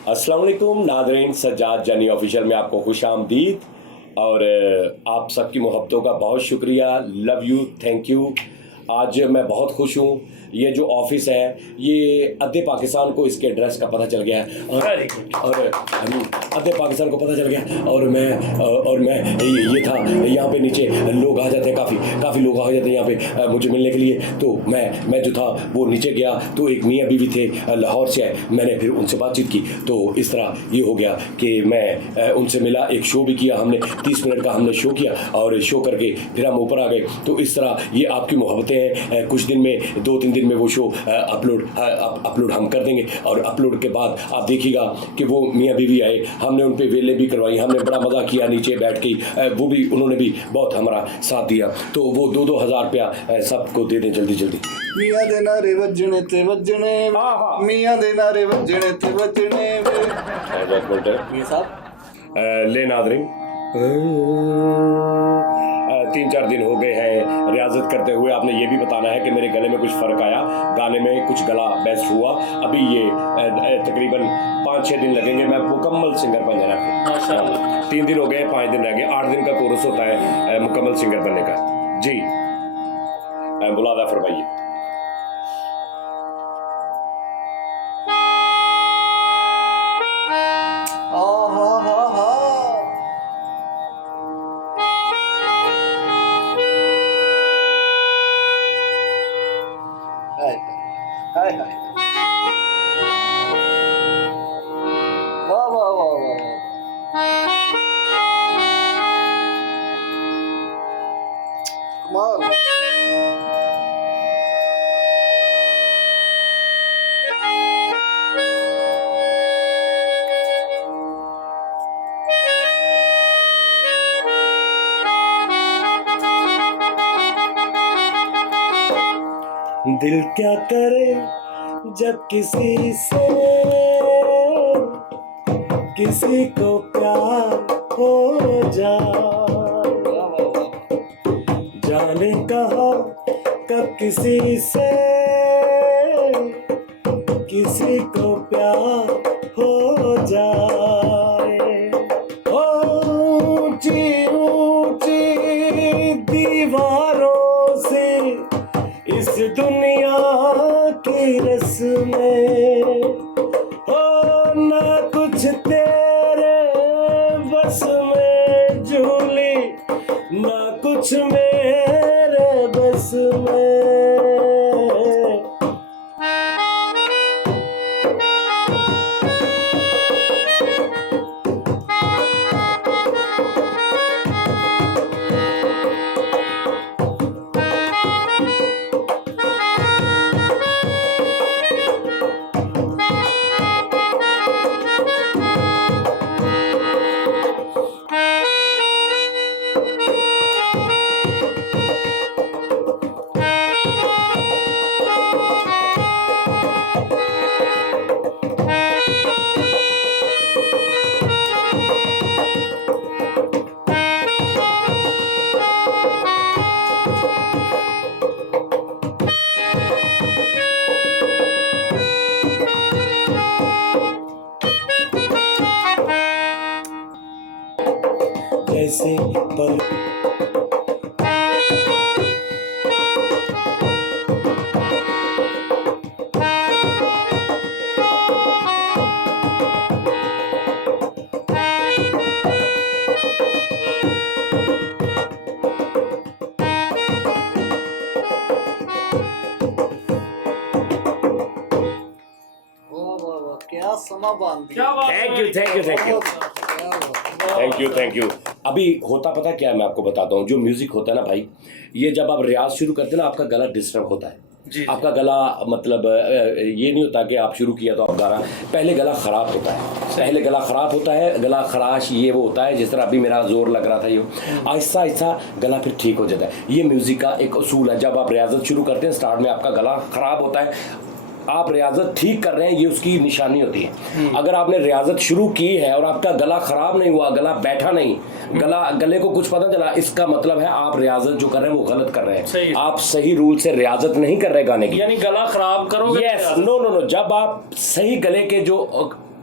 अस्सलाम वालेकुम नादरीन, सज्जाद जानी ऑफिशियल में आपको खुश आमदीद और आप सबकी मोहब्बतों का बहुत शुक्रिया। Love you, thank you. आज मैं बहुत खुश हूँ। ये जो ऑफिस है ये अद्धे पाकिस्तान को इसके एड्रेस का पता चल गया है और अद्धे पाकिस्तान को पता चल गया और मैं ये था यहाँ पे नीचे लोग आ जाते हैं, काफ़ी लोग आ जाते हैं यहाँ पे मुझे मिलने के लिए। तो मैं जो था वो नीचे गया तो एक मियाँ बीवी थे लाहौर से आए, मैंने फिर उनसे बातचीत की। तो इस तरह ये हो गया कि मैं उनसे मिला, एक शो भी किया हमने, 30 मिनट का हमने शो किया और शो करके फिर हम ऊपर आ गए। तो इस तरह ये आपकी मोहब्बतें हैं, कुछ दिन में 2-3 दिन में वो शो अपलोड हम कर देंगे और अपलोड के बाद आप देखिएगा कि वो मियाँ बीवी आए, हमने उन पे वेले भी करवाई, हमने बड़ा मज़ा किया नीचे बैठ के, वो भी उन्होंने भी बहुत हमारा साथ दिया। तो वो 2-2 हज़ार रुपया सबको दे दें जल्दी जल्दी। मियाँ दे नारे वजने ते वजने, मियाँ दे नारे वजने ते वजने। मियाँ साहब ले नादरीन, 3-4 दिन हो गए हैं रियाजत करते हुए। आपने ये भी बताना है कि मेरे गले में कुछ फ़र्क आया, गाने में कुछ गला बेस्ट हुआ। अभी ये तकरीबन 5-6 दिन लगेंगे, मैं मुकम्मल सिंगर बन जाना। 3 दिन हो गए, 5 दिन रह गए, 8 दिन का कोर्स होता है मुकम्मल सिंगर बनने का। जी बुलादा फरमाइए। हाय हाय, वाह वाह वाह वाह, कमाल। दिल क्या करे जब किसी से किसी को प्यार हो जाए, जाने कहा कब किसी से किसी को प्यार हो जाए। ऊंची ऊंची दीवारों से इस दुनिया की रस्में हो, ना कुछ तेरे बस में झूली, ना कुछ मेरे बस में। जैसे पर क्या समा बांध दिया। Thank you. अभी होता पता क्या है, मैं आपको बताता हूँ। जो म्यूजिक होता है ना भाई, ये जब आप रियाज शुरू करते हैं ना, आपका गला डिस्टर्ब होता है। आपका गला मतलब ये नहीं होता कि आप शुरू किया तो आप गा रहा, पहले गला ख़राब होता है। गला खराश ये वो होता है, जिस तरह अभी मेरा जोर लग रहा था, ये आहिस्ता आहिस्ता गला फिर ठीक हो जाता है। ये म्यूज़िक का एक असूल है। जब आप रियाजत शुरू करते हैं, स्टार्ट में आपका गला ख़राब होता है, आप रियाजत ठीक कर रहे हैं, ये उसकी निशानी होती है। अगर आपने रियाजत शुरू की है और आपका गला खराब नहीं हुआ, गला बैठा नहीं, गले को कुछ पता चला, इसका मतलब है आप रियाजत जो कर रहे हैं वो गलत कर रहे हैं। आप सही रूल से रियाजत नहीं कर रहे गाने की, यानी गला खराब करोगे। यस, नो, जब आप सही गले के जो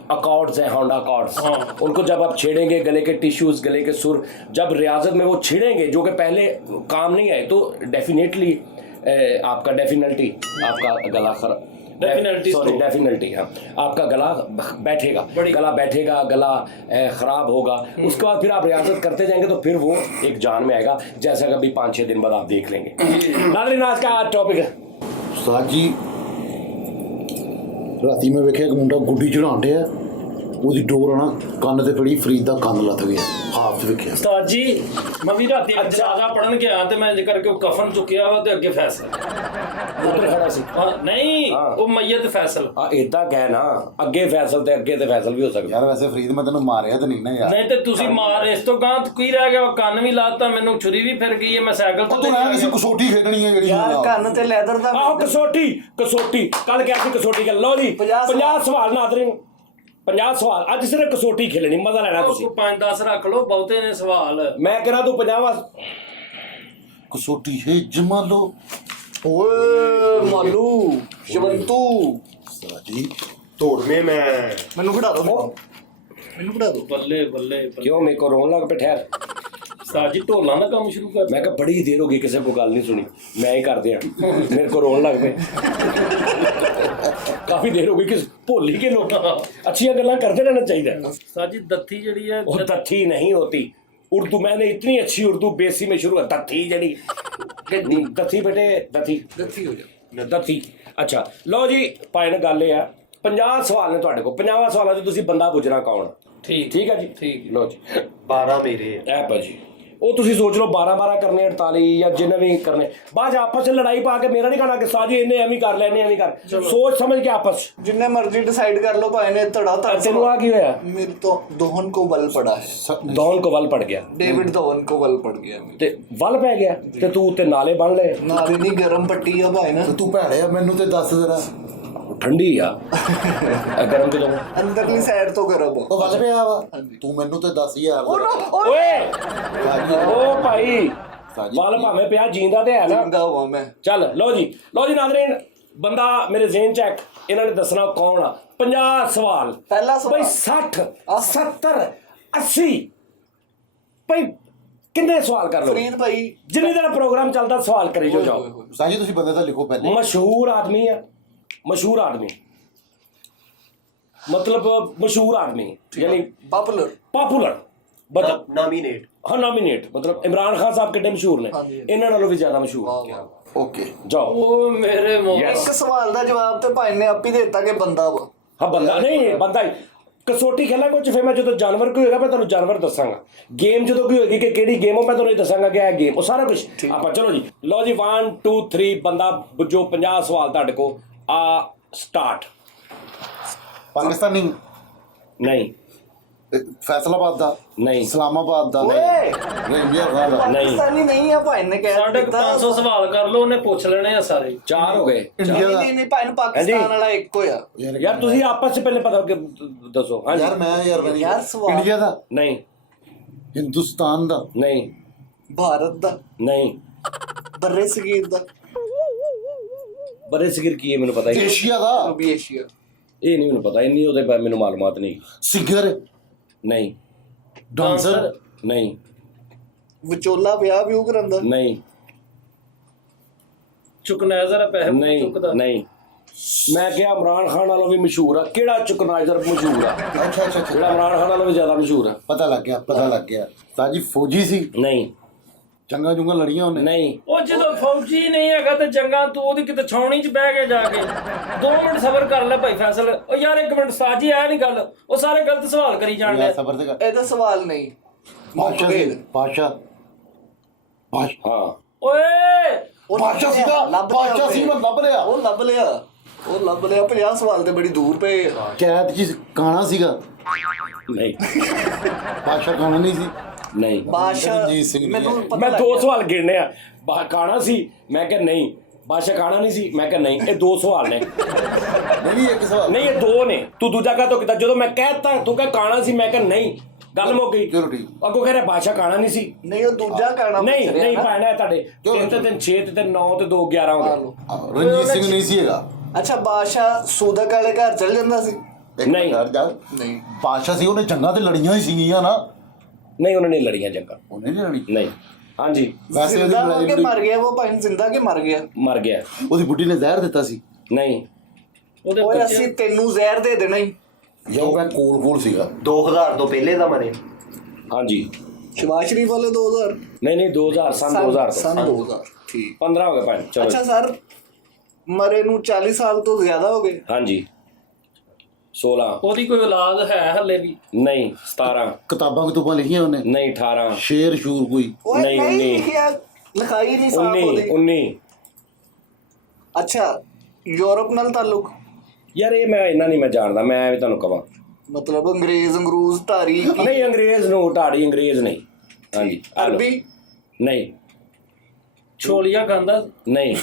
अकॉर्ड्स हैं, होंडा अकॉर्ड्स, उनको जब आप छेड़ेंगे, गले के टिश्यूज, गले के सुर जब रियाजत में वो छिड़ेंगे जो कि पहले काम नहीं आए, तो डेफिनेटली आपका आपका गला खराब, डेफिनेटली हाँ, आपका गला बैठेगा, गला ख़राब होगा। उसके बाद फिर आप रियाजत करते जाएंगे तो फिर वो एक जान में आएगा, जैसा कभी 5-6 दिन बाद आप देख लेंगे। नाज़रीन, आज का टॉपिक है उस्ताद जी, राती मैं वेख्या एक मुंडा गुड्डी चढ़ाਉਣ ਡਿਆ, ਉਹਦੀ ਡੋਰ ਨਾ ਕੰਨ ਤੇ ਫੜੀ, ਫਰੀਦ ਦਾ ਕੰਨ ਲੱਥ ਗਿਆ, ਹਾਫ ਵੇਖਿਆ। ਉਸਤਾਦ ਜੀ ਮੈਂ ਵੀ ਰਾਤੀ ਜਨਾਜ਼ਾ ਪੜਨ ਗਿਆ ਤੇ ਮੈਂ ਜ਼ਿਕਰ ਕਿ ਉਹ ਕਫਨ ਚੁੱਕਿਆ ਵਾ ਤੇ ਅੱਗੇ ਫੈਸਲ ਉਧਰ ਖੜਾ ਸੀ। ਨਹੀਂ ਉਹ ਮਈਤ ਫੈਸਲ ਇਦਾਂ ਕਹਿ ਨਾ, ਅੱਗੇ ਤੇ ਫੈਸਲ ਵੀ ਹੋ ਸਕਦਾ। ਯਾਰ ਵੈਸੇ ਫਰੀਦ ਮੈਂ ਤੈਨੂੰ ਮਾਰਿਆ ਤਾਂ ਨਹੀਂ ਨਾ ਯਾਰ। ਨਹੀਂ ਤੇ ਤੁਸੀਂ ਮਾਰ, ਇਸ ਤੋਂ ਗਾਂ ਕੀ ਰਹਿ ਗਿਆ? ਕੰਨ ਵੀ ਲਾਤਾ, ਮੈਨੂੰ ਛੁਰੀ ਵੀ ਫਿਰ ਗਈ ਹੈ, ਮੈਂ ਸਾਈਕਲ ਤੂੰ ਨਾ ਕਿਸੇ ਕਸੋਟੀ ਖੇਡਣੀ ਹੈ ਜਿਹੜੀ ਯਾਰ ਕੰਨ ਤੇ ਲੈਦਰ ਦਾ ਆਹੋ ਕਸੋਟੀ ਕੱਲ ਕਿਹਾ ਸੀ ਕਸੋਟੀ ਕਰ ਲਓ ਜੀ। 50 ਸਵਾਲ ਨਾਜ਼ਰੀਨ, 50 ਸਵਾਲ ਅੱਜ ਸਿਰਫ ਕਸੋਟੀ ਖੇਲਣੀ, ਮਜ਼ਾ ਲੈਣਾ ਤੁਸੀਂ। 5-10 ਰੱਖ ਲਓ, ਬਹੁਤੇ ਨੇ ਸਵਾਲ। ਮੈਂ ਕਹਿਣਾ ਤੂੰ 50 ਕਸੋਟੀ ਹੈ ਜਮਾ ਲੋ। ਓਏ ਮਾਲੂ ਸ਼ਵੰਤੂ ਉਸਤਾਦ ਜੀ ਤੋੜਨੇ ਮੈਨੂੰ ਖੜਾ ਦੋ, ਮੈਨੂੰ ਖੜਾ ਦੋ। ਬੱਲੇ ਬੱਲੇ ਕਿਉਂ ਮੇਰੇ ਕੋ ਰੋਣ ਲੱਗ ਪਏ? ਠਹਿਰ, ਉਸਤਾਦ ਜੀ ਢੋਲਾਂ ਦਾ ਕੰਮ ਸ਼ੁਰੂ ਕਰ। ਮੈਂ ਕਿਹਾ ਬੜੀ ਦੇਰ ਹੋ ਗਈ ਕਿਸੇ ਕੋ ਗੱਲ ਨਹੀਂ ਸੁਣੀ, ਮੈਂ ਹੀ ਕਰਦੇ ਆ, ਮੇਰੇ ਕੋ ਰੋਣ ਲੱਗ ਪਏ। ਕਾਫੀ ਦੇਰ ਹੋ ਗਈ ਕਿ ਭੁੱਲ ਹੀ ਕੇ ਲੋਕ ਅੱਛੀਆਂ ਗੱਲਾਂ ਕਰਦੇ ਰਹਿਣਾ ਚਾਹੀਦਾ। ਉਸਤਾਦ ਜੀ ਦੱਥੀ ਜਿਹੜੀ ਹੈ वो दत्थी नहीं होती, उर्दू मैंने इतनी अच्छी उर्दू बेसी में शुरू है, दत्थी जड़ी दत्थी बेटे दत्थी हो जा दत्थी। अच्छा लो जी भाई ने गल है 50 सवाल ने ਤੁਹਾਡੇ ਕੋਲ, 50 ਸਵਾਲਾਂ ਚ ਤੁਸੀਂ ਬੰਦਾ ਪੁੱਛਣਾ ਕੌਣ। ਠੀਕ ਹੈ ਜੀ, ਠੀਕ ਲੋ ਜੀ। 12 ਮੇਰੇ ਐ ਭਾਜੀ, ਉਹ ਤੁਸੀਂ ਸੋਚ ਲਓ 12 ਕਰਨੇ, 48 ਜਾਂ ਜਿੰਨੇ ਵੀ ਕਰਨੇ, ਬਾਅਦ ਆਪਸ ਚ ਲੜਾਈ ਪਾ ਕੇ ਮੇਰਾ ਨਹੀਂ ਕਹਿਣਾ ਕਿ ਸਾਜੀ ਇਹਨੇ ਐਵੇਂ ਕਰ ਲੈਣੇ, ਐਵੇਂ ਕਰ, ਸੋਚ ਸਮਝ ਕੇ ਆਪਸ ਜਿੰਨੇ ਮਰਜ਼ੀ ਡਿਸਾਈਡ ਕਰ ਲਓ ਭਾਈ ਨੇ ਧੜਾ ਧੜ। ਤੈਨੂੰ ਆ ਕੀ ਹੋਇਆ? ਮੇਰੇ ਤੋਂ ਦੋਹਨ ਕੋ ਬਲ ਪੜਾ ਹੈ, ਦੌਨ ਕੋ ਵੱਲ ਪੜ ਗਿਆ, ਡੇਵਿਡ ਦੋਹਨ ਕੋ ਬਲ ਪੜ ਗਿਆ ਤੇ ਵੱਲ ਪੈ ਗਿਆ ਤੇ ਤੂੰ ਤੇ ਨਾਲੇ ਬਣ ਲਏ। ਨਾਲੇ ਨਹੀਂ ਗਰਮ ਪੱਟੀ ਆ ਭਾਈ ਨਾ। ਤੂੰ ਭੈੜਿਆ, ਮੈਨੂੰ ਤੇ ਦੱਸ ਜ਼ਰਾ। ਠੰਡੀ ਆ ਗਰਮ ਕਿਦੋਂ? ਅੰਦਰਲੀ ਸਾਈਡ ਤੋਂ ਗਰਮ ਉਹ ਵੱਲ ਪਿਆ ਵਾ, ਤੂੰ ਮੈਨੂੰ ਤੇ ਦੱਸ ਯਾਰ। ਓਏ ਓ ਭਾਈ, ਵੱਲ ਭਾਵੇਂ ਪਿਆ, ਜੀਂਦਾ ਤੇ ਹੈ ਨਾ। ਜਿੰਦਾ ਹਾਂ ਮੈਂ। ਚੱਲ ਲਓ ਜੀ ਨਾਜ਼ਰੀਨ, ਬੰਦਾ ਮੇਰੇ ਜ਼ੇਨ ਚ ਇਹਨਾਂ ਨੇ ਦੱਸਣਾ ਕੌਣ ਆ। 50 ਸਵਾਲ, ਪਹਿਲਾ ਸਵਾਲ ਭਾਈ 60 70 80 ਭਾਈ ਕਿੰਨੇ ਸਵਾਲ ਕਰ ਲਓ? ਫਰੀਦ ਭਾਈ ਜਿੰਨੀ ਦੇਰ ਪ੍ਰੋਗਰਾਮ ਚੱਲਦਾ ਸਵਾਲ ਕਰੀ ਜੋ ਜਾਓ। ਉਸਤਾਦ ਜੀ ਤੁਸੀਂ ਬੰਦੇ ਤਾਂ ਲਿਖੋ ਪਹਿਲੇ। ਮਸ਼ਹੂਰ ਆਦਮੀ ਆ, ਮਸ਼ਹੂਰ ਆਦਮੀ मतलब मशहूर आदमी, यानी पॉपुलर मतलब नॉमिनेट मतलब इमरान खान साहब कितने मशहूर ने, इन्हां नालों भी ज्यादा मशहूर। ओके जाओ। ਉਹ ਮੇਰੇ ਇੱਕ ਸਵਾਲ ਦਾ ਜਵਾਬ ਤੇ ਭਾਈ ਨੇ ਆਪ ਹੀ ਦਿੱਤਾ ਕਿ ਬੰਦਾ ਵਾ। हाँ बंदा नहीं, बंदा ही कसोटी खेला कुछ, फिर मैं जो जानवर कोई होगा मैं तुहानू जानवर दसांगा, गेम जो कोई होगी कि केड़ी गेम हो मैं तुहानू दसांगा कि गेम, वो सारा कुछ आप। चलो जी, लो जी 1 2 3 बंदा जो 50 सवाल तुहाडे को आ स्टार्ट। पाकिस्तानी नहीं, फैसलाबाद ਦਾ नहीं, ਇਸਲਾਮਾਬਾਦ ਦਾ ਓਏ ਨਹੀਂ, ਯਾਰ ਪਾਕਿਸਤਾਨੀ ਨਹੀਂ ਆ ਭਾਈ ਨੇ ਕਹਿ ਸਾਡੇ ਦਿੱਤਾ। 500 ਸਵਾਲ ਕਰ ਲਓ, ਉਹਨੇ ਪੁੱਛ ਲੈਣੇ ਆ ਸਾਰੇ। 4 ਹੋ गए। ਇੰਡੀਆ ਦਾ। ਨਹੀਂ ਭਾਈ ਨੂੰ ਪਾਕਿਸਤਾਨ ਵਾਲਾ ਇੱਕ ਹੋਇਆ। यार तुसी आपस में पहले पता दसो। हाँ ਯਾਰ ਮੈਂ ਯਾਰ ਸਵਾਲ ਇੰਡੀਆ ਦਾ, नहीं, ਹਿੰਦੁਸਤਾਨ ਦਾ, नहीं, ਭਾਰਤ ਦਾ, नहीं, ਬਰਰੇ ਸਗੀਰ ਦਾ, बड़े सिगर की है मैंने पता ही ਏਸ਼ੀਆ ਦਾ, ਵੀ ਏਸ਼ੀਆ। ये नहीं मैंने पता, इन्नी ओदे बारे मैंने मालूमात नहीं। ਸਿੰਗਰ, नहीं, ਡਾਂਸਰ, नहीं, ਵਿਚੋਲਾ ਵਿਆਹ ਵਿਊ ਕਰਾਂਦਾ। नहीं, ਚੁਕਨਾਇਜ਼ਰ ਪੈਸੇ नहीं, ਚੁੱਕਦਾ। नहीं, मैं क्या इमरान खान वालों भी मशहूर है, केड़ा चुकनाइजर मशहूर है, ਅੱਛਾ केड़ा इमरान खान वालों भी ज्यादा मशहूर है। ਪਤਾ ਲੱਗ ਗਿਆ। ਉਸਤਾਦ ਜੀ ਫੌਜੀ ਸੀ, नहीं, ਜੰਗਾਂ ਜੁੰਗਾਂ ਲੜੀਆਂ ਉਹਨੇ। नहीं, ਉਹ ਜਦੋਂ ਫੌਜੀ ਨਹੀਂ ਹੈਗਾ ਤੇ ਜੰਗਾਂ ਤੂੰ ਉਹਦੀ ਕਿਤੇ ਛਾਉਣੀ 'ਚ ਬਹਿ ਕੇ ਜਾ ਕੇ 2 ਮਿੰਟ ਸਬਰ ਕਰ ਲੈ ਭਾਈ ਫੈਸਲ। ਉਹ ਯਾਰ 1 ਮਿੰਟ ਸਾਜੀ ਆਇਆ ਨਹੀਂ ਗੱਲ, ਉਹ ਸਾਰੇ ਗਲਤ ਸਵਾਲ ਕਰੀ ਜਾਣ ਯਾਰ ਦੇ। ਸਬਰ ਤੇ ਕਰ। ਇਹਦਾ ਸਵਾਲ ਨਹੀਂ। ਬਾਦਸ਼ਾਹ ਸੀ, ਬਾਦਸ਼ਾਹ हाँ, ਉਹ ਬਾਦਸ਼ਾਹ ਸੀਗਾ, ਬਾਦਸ਼ਾਹ ਸੀ, ਮੈਂ ਲੱਭ ਲਿਆ। ਉਹ ਲੱਭ ਲਿਆ 50 ਸਵਾਲ ਤੇ ਬੜੀ ਦੂਰ ਪਏ ਆ। ਕੈਦ ਜੀ ਕਾਣਾ ਸੀਗਾ, नहीं, ਬਾਦਸ਼ਾਹ ਕਾਣਾ ਨਹੀਂ ਸੀ। नहीं, ਬਾਦਸ਼ਾਹ ਰਣਜੀਤ ਸਿੰਘ ਨਹੀਂ ਮੈਨੂੰ ਹੈ। ਪਤਾ मैं ਲੱਗ 2 ਗਿਆ। सवाल गिनने आ, काना सी मैं क्या नहीं, बादशाह काना नहीं सी मैं क्या नहीं, ये 2 सवाल ने। ਨਹੀਂ ਇੱਕ ਸਵਾਲ नहीं ये 2 ने, तू दूजा का तो किता जो मैं कहता तू कह काना सी मैं क्या नहीं, गल मुक गई। ਚਲੋ ਠੀਕ। अगो कह रहा बादशाह काना नहीं सी। ਨਹੀਂ ਉਹ ਦੂਜਾ ਕਾਣਾ नहीं नहीं पाना है ताड़े 3 ਤੇ 3 6 ਤੇ 9 ਤੇ 2 11 ਹੋ ਗਏ। ਰਣਜੀਤ ਸਿੰਘ ਨਹੀਂ ਸੀ ਹੈਗਾ। ਅੱਛਾ ਬਾਦਸ਼ਾਹ ਸੂਦਕ ਵਾਲੇ ਘਰ ਚਲ ਜਾਂਦਾ ਸੀ। ਇੱਕ ਨਹੀਂ। ਮਿੰਟ ਜਾ ਨਹੀਂ ਬਾਦਸ਼ਾਹ ਸੀ ਉਹਨੇ ਜੰਗਾਂ ਤੇ ਲੜੀਆਂ ਹੀ ਸੀਗੀਆਂ ਨਾ ਨਹੀਂ ਉਹਨਾਂ ਨੇ ਲੜੀਆਂ ਜੰਗਾਂ ਉਹਨੇ ਨਹੀਂ ਲੜੀ ਨਹੀਂ ਹਾਂਜੀ ਵੈਸੇ ਉਹਦੀ ਜ਼ਿੰਦਾ ਹੋ ਲੜਾਈ ਕੇ ਲੜੀ- ਮਰ ਗਿਆ ਉਹ ਭਾਈ ਜ਼ਿੰਦਾ ਕੇ ਮਰ ਗਿਆ ਮਰ ਗਿਆ ਉਹਦੀ ਬੁੱਢੀ ਨੇ ਜ਼ਹਿਰ ਦਿੱਤਾ ਸੀ ਨਹੀਂ ਉਹਦੇ ਓਏ ਬੱਚੇ ਅਸੀਂ ਤੈਨੂੰ ਜ਼ਹਿਰ ਦੇ ਦੇਣਾ ਹੀ ਜਾਂ ਉਹ ਕਹਿੰਦਾ ਕੋਲ ਸੀਗਾ 2000 ਤੋਂ ਪਹਿਲੇ ਦਾ ਮਰੇ। ਹਾਂਜੀ ਸ਼ਿਵਾਜ ਸ਼ਰੀਫ ਵਾਲੇ 2000 ਨਹੀਂ 2000 ਸੰਨ 2000 ਤੋਂ ਸਨ 2000 ਠੀਕ 15 ਹੋ ਗਏ ਭਾਈ ਚਲੋ ਅੱਛਾ ਸਰ ਮਰੇ ਨੂੰ 40 ਸਾਲ ਤੋਂ ਜ਼ਿਆਦਾ ਹੋ ਗਏ ਹਾਂਜੀ 16 ਉਹਦੀ ਕੋਈ ਔਲਾਦ ਹੈ ਹੱਲੇ ਵੀ? ਨਹੀਂ 17 ਕਿਤਾਬਾਂ ਕਿਤਾਬਾਂ ਲਿਖੀਆਂ ਉਹਨੇ ਨਹੀਂ 18 ਸ਼ੇਰ ਸ਼ੂਰ ਕੋਈ ਓਏ ਨਹੀਂ, ਨਹੀਂ ਨਹੀਂ। ਲਿਖਿਆ ਲਿਖਾਈ ਨਹੀਂ ਸਾਫ 19 ਉਹਦੀ 19 ਅੱਛਾ ਯੂਰਪ ਨਾਲ ਤਾਲੁਕ ਯਾਰ ਇਹ ਮੈਂ ਇੰਨਾ ਨਹੀਂ ਮੈਂ ਜਾਣਦਾ ਮੈਂ ਐਵੇਂ ਤੁਹਾਨੂੰ ਕਵਾਂ ਮਤਲਬ ਅੰਗਰੇਜ਼ ਅੰਗਰੂਜ਼ ਧਾਰੀ ਨਹੀਂ ਅੰਗਰੇਜ਼ ਨੂੰ ਢਾੜੀ ਅੰਗਰੇਜ਼ ਨਹੀਂ ਹਾਂਜੀ ਆ ਲਓ। ਅਰਬੀ ਨਹੀਂ ਛੋਲੀਆਂ ਖਾਂਦਾ? ਨਹੀਂ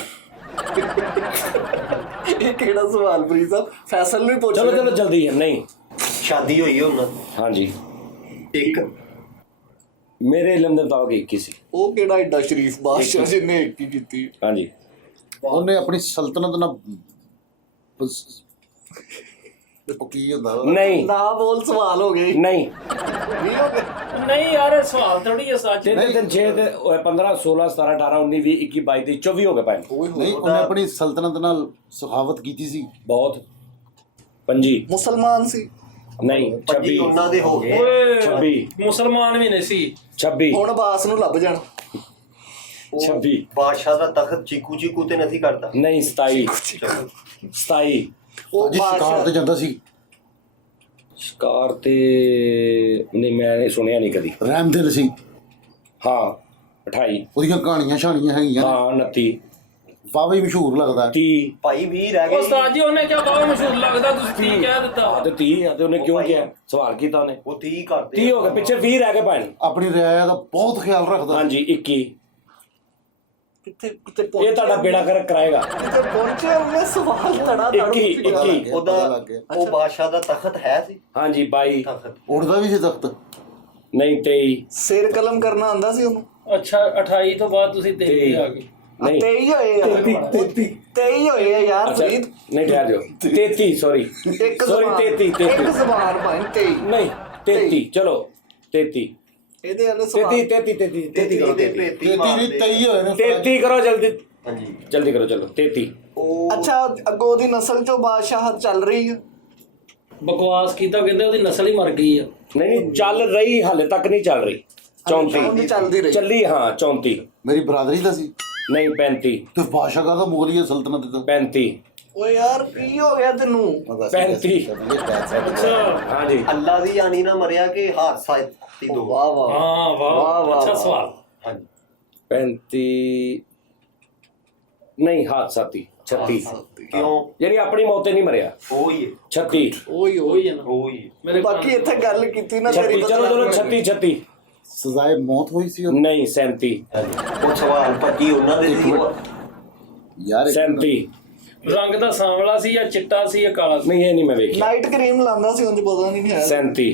ਇਹ ਕਿਹੜਾ ਸਵਾਲ ਪ੍ਰੀਤ ਸਾਹਿਬ ਫੈਸਲ ਨੂੰ ਹੀ ਪੁੱਛ ਚਲੋ ਰਹੇ। ਚਲੋ ਜਲਦੀ ਹੈ ਨਹੀਂ ਸ਼ਾਦੀ ਹੋਈ ਹੈ ਉਹਨਾਂ ਦੀ। ਹਾਂਜੀ ਇੱਕ ਮੇਰੇ ਇਲਮ ਦੇ ਮੁਤਾਬਕ ਇੱਕ ਹੀ ਸੀ ਉਹ ਕਿਹੜਾ ਏਡਾ ਸ਼ਰੀਫ ਬਾਦਸ਼ਾਹ ਜਿਹਨੇ ਇੱਕ ਹੀ ਕੀਤੀ ਹਾਂਜੀ ਉਹਨੇ ਆਪਣੀ ਸਲਤਨਤ ਨਾਲ ਉਹ ਕੀ ਹੁੰਦਾ ਵਾ? ਨਹੀਂ ਨਾ ਬੋਲ ਸਵਾਲ ਹੋ ਗਏ ਨਹੀਂ ਨਹੀਂ ਹੋ ਗਏ ਨਹੀਂ ਯਾਰ ਇਹ ਸਵਾਲ ਥੋੜੀ ਹੈ ਸੱਚ। ਤਿੰਨ ਤਿੰਨ 6 ਤੇ 15 16 17 18 19 20 21 22 23 24 ਹੋ ਗਏ ਭਾਈ ਨਹੀਂ ਉਹਨੇ ਆਪਣੀ ਸਲਤਨਤ ਨਾਲ ਸਖਾਵਤ ਕੀਤੀ ਸੀ ਬਹੁਤ ਪੰਜੀ ਮੁਸਲਮਾਨ ਸੀ ਨਹੀਂ 26 25 ਉਹਨਾਂ ਦੇ ਹੋ ਗਏ। ਓਏ 26 ਮੁਸਲਮਾਨ ਵੀ ਨਹੀਂ ਸੀ। 26 ਹੁਣ ਬਾਸ ਨੂੰ ਲੱਭ ਜਾਣ 26 ਬਾਦਸ਼ਾਹ ਦਾ ਤਖਤ ਚੀਕੂ ਚੀਕੂ ਤੇ ਨਹੀਂ ਕਰਦਾ। ਨਹੀਂ 27 ਉਹ ਜੀ ਸ਼ਿਕਾਰ ਬਾਦਸ਼ਾਹ ਤੇ ਜਾਂਦਾ ਸੀ ਸ਼ਿਕਾਰ ਤੇ ਨਹੀਂ ਮੈਂ ਸੁਣਿਆ ਨਹੀਂ ਕਦੀ ਰਹਿਮਦਿਲ ਸੀ ਹਾਂ 28 ਉਹਦੀਆਂ ਕਹਾਣੀਆਂ ਸ਼ਾਣੀਆਂ ਹੈਗੀਆਂ ਨੇ। ਹਾਂ 29 ਵਾਵਾ ਹੀ ਮਸ਼ਹੂਰ ਲੱਗਦਾ 30 ਭਾਈ 20 ਰਹਿ ਉਹ ਗਏ। ਉਸਤਾਦ ਜੀ ਉਹਨੇ ਕਿਹਾ ਬਹੁਤ ਮਸ਼ਹੂਰ ਲੱਗਦਾ ਤੁਸੀਂ ਠੀਕ ਕਹਿ ਆ ਦਿੱਤਾ। ਤੇ 30 ਆ ਤੇ ਉਹਨੇ ਕਿਉਂ ਕਿਹਾ ਸਵਾਲ ਕੀਤਾ ਉਹਨੇ ਉਹ 30 ਕਰਦੇ 30 ਹੋ ਗਏ ਪਿੱਛੇ 20 ਰਹਿ ਗਏ ਭਾਈ ਆਪਣੀ ਰਿਆਇਆ ਦਾ ਬਹੁਤ ਖਿਆਲ ਰੱਖਦਾ ਹਾਂਜੀ 21 ਕਿੱਥੇ ਕਿੱਥੇ ਇਹ ਤੁਹਾਡਾ ਬੇੜਾ ਕਰ ਕਰਾਏਗਾ ਕਿੱਥੇ ਪਹੁੰਚੇ ਉਹਨੇ ਸਵਾਲ ਤੜਾ 21 21 ਉਹਦਾ ਉਹ ਬਾਦਸ਼ਾਹ ਦਾ ਤਖਤ ਹੈ ਸੀ ਹਾਂਜੀ 22 ਤਖਤ। ਉੜਦਾ ਵੀ ਸੀ ਤਖਤ ਨਹੀਂ 23 ਸਿਰ ਕਲਮ ਕਰਨਾ ਆਂਦਾ ਸੀ ਉਹਨੂੰ ਅੱਛਾ 28 ਤੋਂ ਬਾਅਦ ਤੁਸੀਂ 23 ਆ ਗਏ। ਨਹੀਂ 23 ਹੋਏ ਯਾਰ 23 ਹੋਏ ਆ ਯਾਰ ਅੱਛਾ ਫਰੀਦ ਨਹੀਂ ਠਹਿਰ ਜਾਓ 33 ਸੌਰੀ ਇੱਕ ਸੌਰੀ ਜ਼ਬਾਨ 33 ਇੱਕ ਜ਼ਬਾਨ ਭਾਈ 23 ਨਹੀਂ 33 ਚਲੋ 33 ਇਹਦੇ ਵਾਲੇ ਸਵਾਲ 33 ਕਰੋ 33 ਤੇਤੀ ਵੀ 23 ਹੋਏ ਨੇ 33 ਕਰੋ ਜਲਦੀ ਹਾਂਜੀ ਜਲਦੀ ਕਰੋ ਚਲੋ 33 ਉਹ ਅੱਛਾ ਅੱਗੋਂ ਉਹਦੀ ਨਸਲ ਚੋਂ ਬਾਦਸ਼ਾਹਤ ਚੱਲ ਰਹੀ ਹੈ ਬਕਵਾਸ ਕੀਤਾ ਕਹਿੰਦੇ ਉਹਦੀ ਨਸਲ ਹੀ ਮਰ ਗਈ ਆ। ਨਹੀਂ ਚੱਲ ਰਹੀ ਹਾਲੇ ਤੱਕ ਨਹੀਂ ਚੱਲ ਰਹੀ 34 ਉਹਦੀ ਚੱਲਦੀ ਰਹੀ ਚੱਲੀ ਹਾਂ 34 ਮੇਰੀ ਬਰਾਦਰੀ ਦਾ ਸੀ ਨਹੀਂ 35 ਤੇ ਬਾਦਸ਼ਾਹ ਦਾ ਮੁਗਲੀਆ ਸਲਤਨਤ ਦਾ 35 ਓਏ ਯਾਰ ਕੀ ਹੋ ਗਿਆ ਤੈਨੂੰ 35 ਅੱਛਾ ਹਾਂਜੀ ਅੱਲਾ ਦੀ ਯਾਨੀ ਨਾ ਮਰਿਆ ਕਿ ਹਾਦਸਾ ਤੀ ਦੋ। ਵਾਹ ਵਾਹ ਹਾਂ ਵਾਹ, ਵਾਹ ਵਾਹ, ਅੱਛਾ ਵਾਹ। ਸਵਾਲ। ਹਾਂਜੀ 35 ਨਹੀਂ ਹਾਦਸਾਤੀ 36 ਕਿਉਂ? ਯਾਨੀ ਆਪਣੀ ਮੌਤ ਤੇ ਨਹੀਂ ਮਰਿਆ ਉਹ ਹੀ ਹੈ 36 ਓਏ ਉਹੀ ਹੈ ਨਾ ਉਹ ਹੀ ਹੈ। ਮੇਰੇ ਬਾਕੀ ਇੱਥੇ ਗੱਲ ਕੀਤੀ ਨਾ ਤੇਰੀ 36 ਚਲੋ ਚਲੋ 36 36 ਸਜ਼ਾਏ ਮੌਤ ਹੋਈ ਸੀ ਉਹਨੂੰ। ਨਹੀਂ 37 ਉਹ ਸਵਾਲ 25 ਉਹਨਾਂ ਦੇ ਸੀ ਉਹ- ਯਾਰ ਇੱਕ 37 ਰੰਗ ਦਾ ਸਾਂਵਲਾ ਸੀ ਜਾਂ ਚਿੱਟਾ ਸੀ ਜਾਂ ਕਾਲਾ ਸੀ? ਨਹੀਂ ਇਹ ਨਹੀਂ ਮੈਂ ਵੇਖਿਆ ਨਾਈਟ ਕਰੀਮ ਲਾਉਂਦਾ ਸੀ ਉਂਝ ਪਤਾ ਨਹੀਂ ਹੈ 37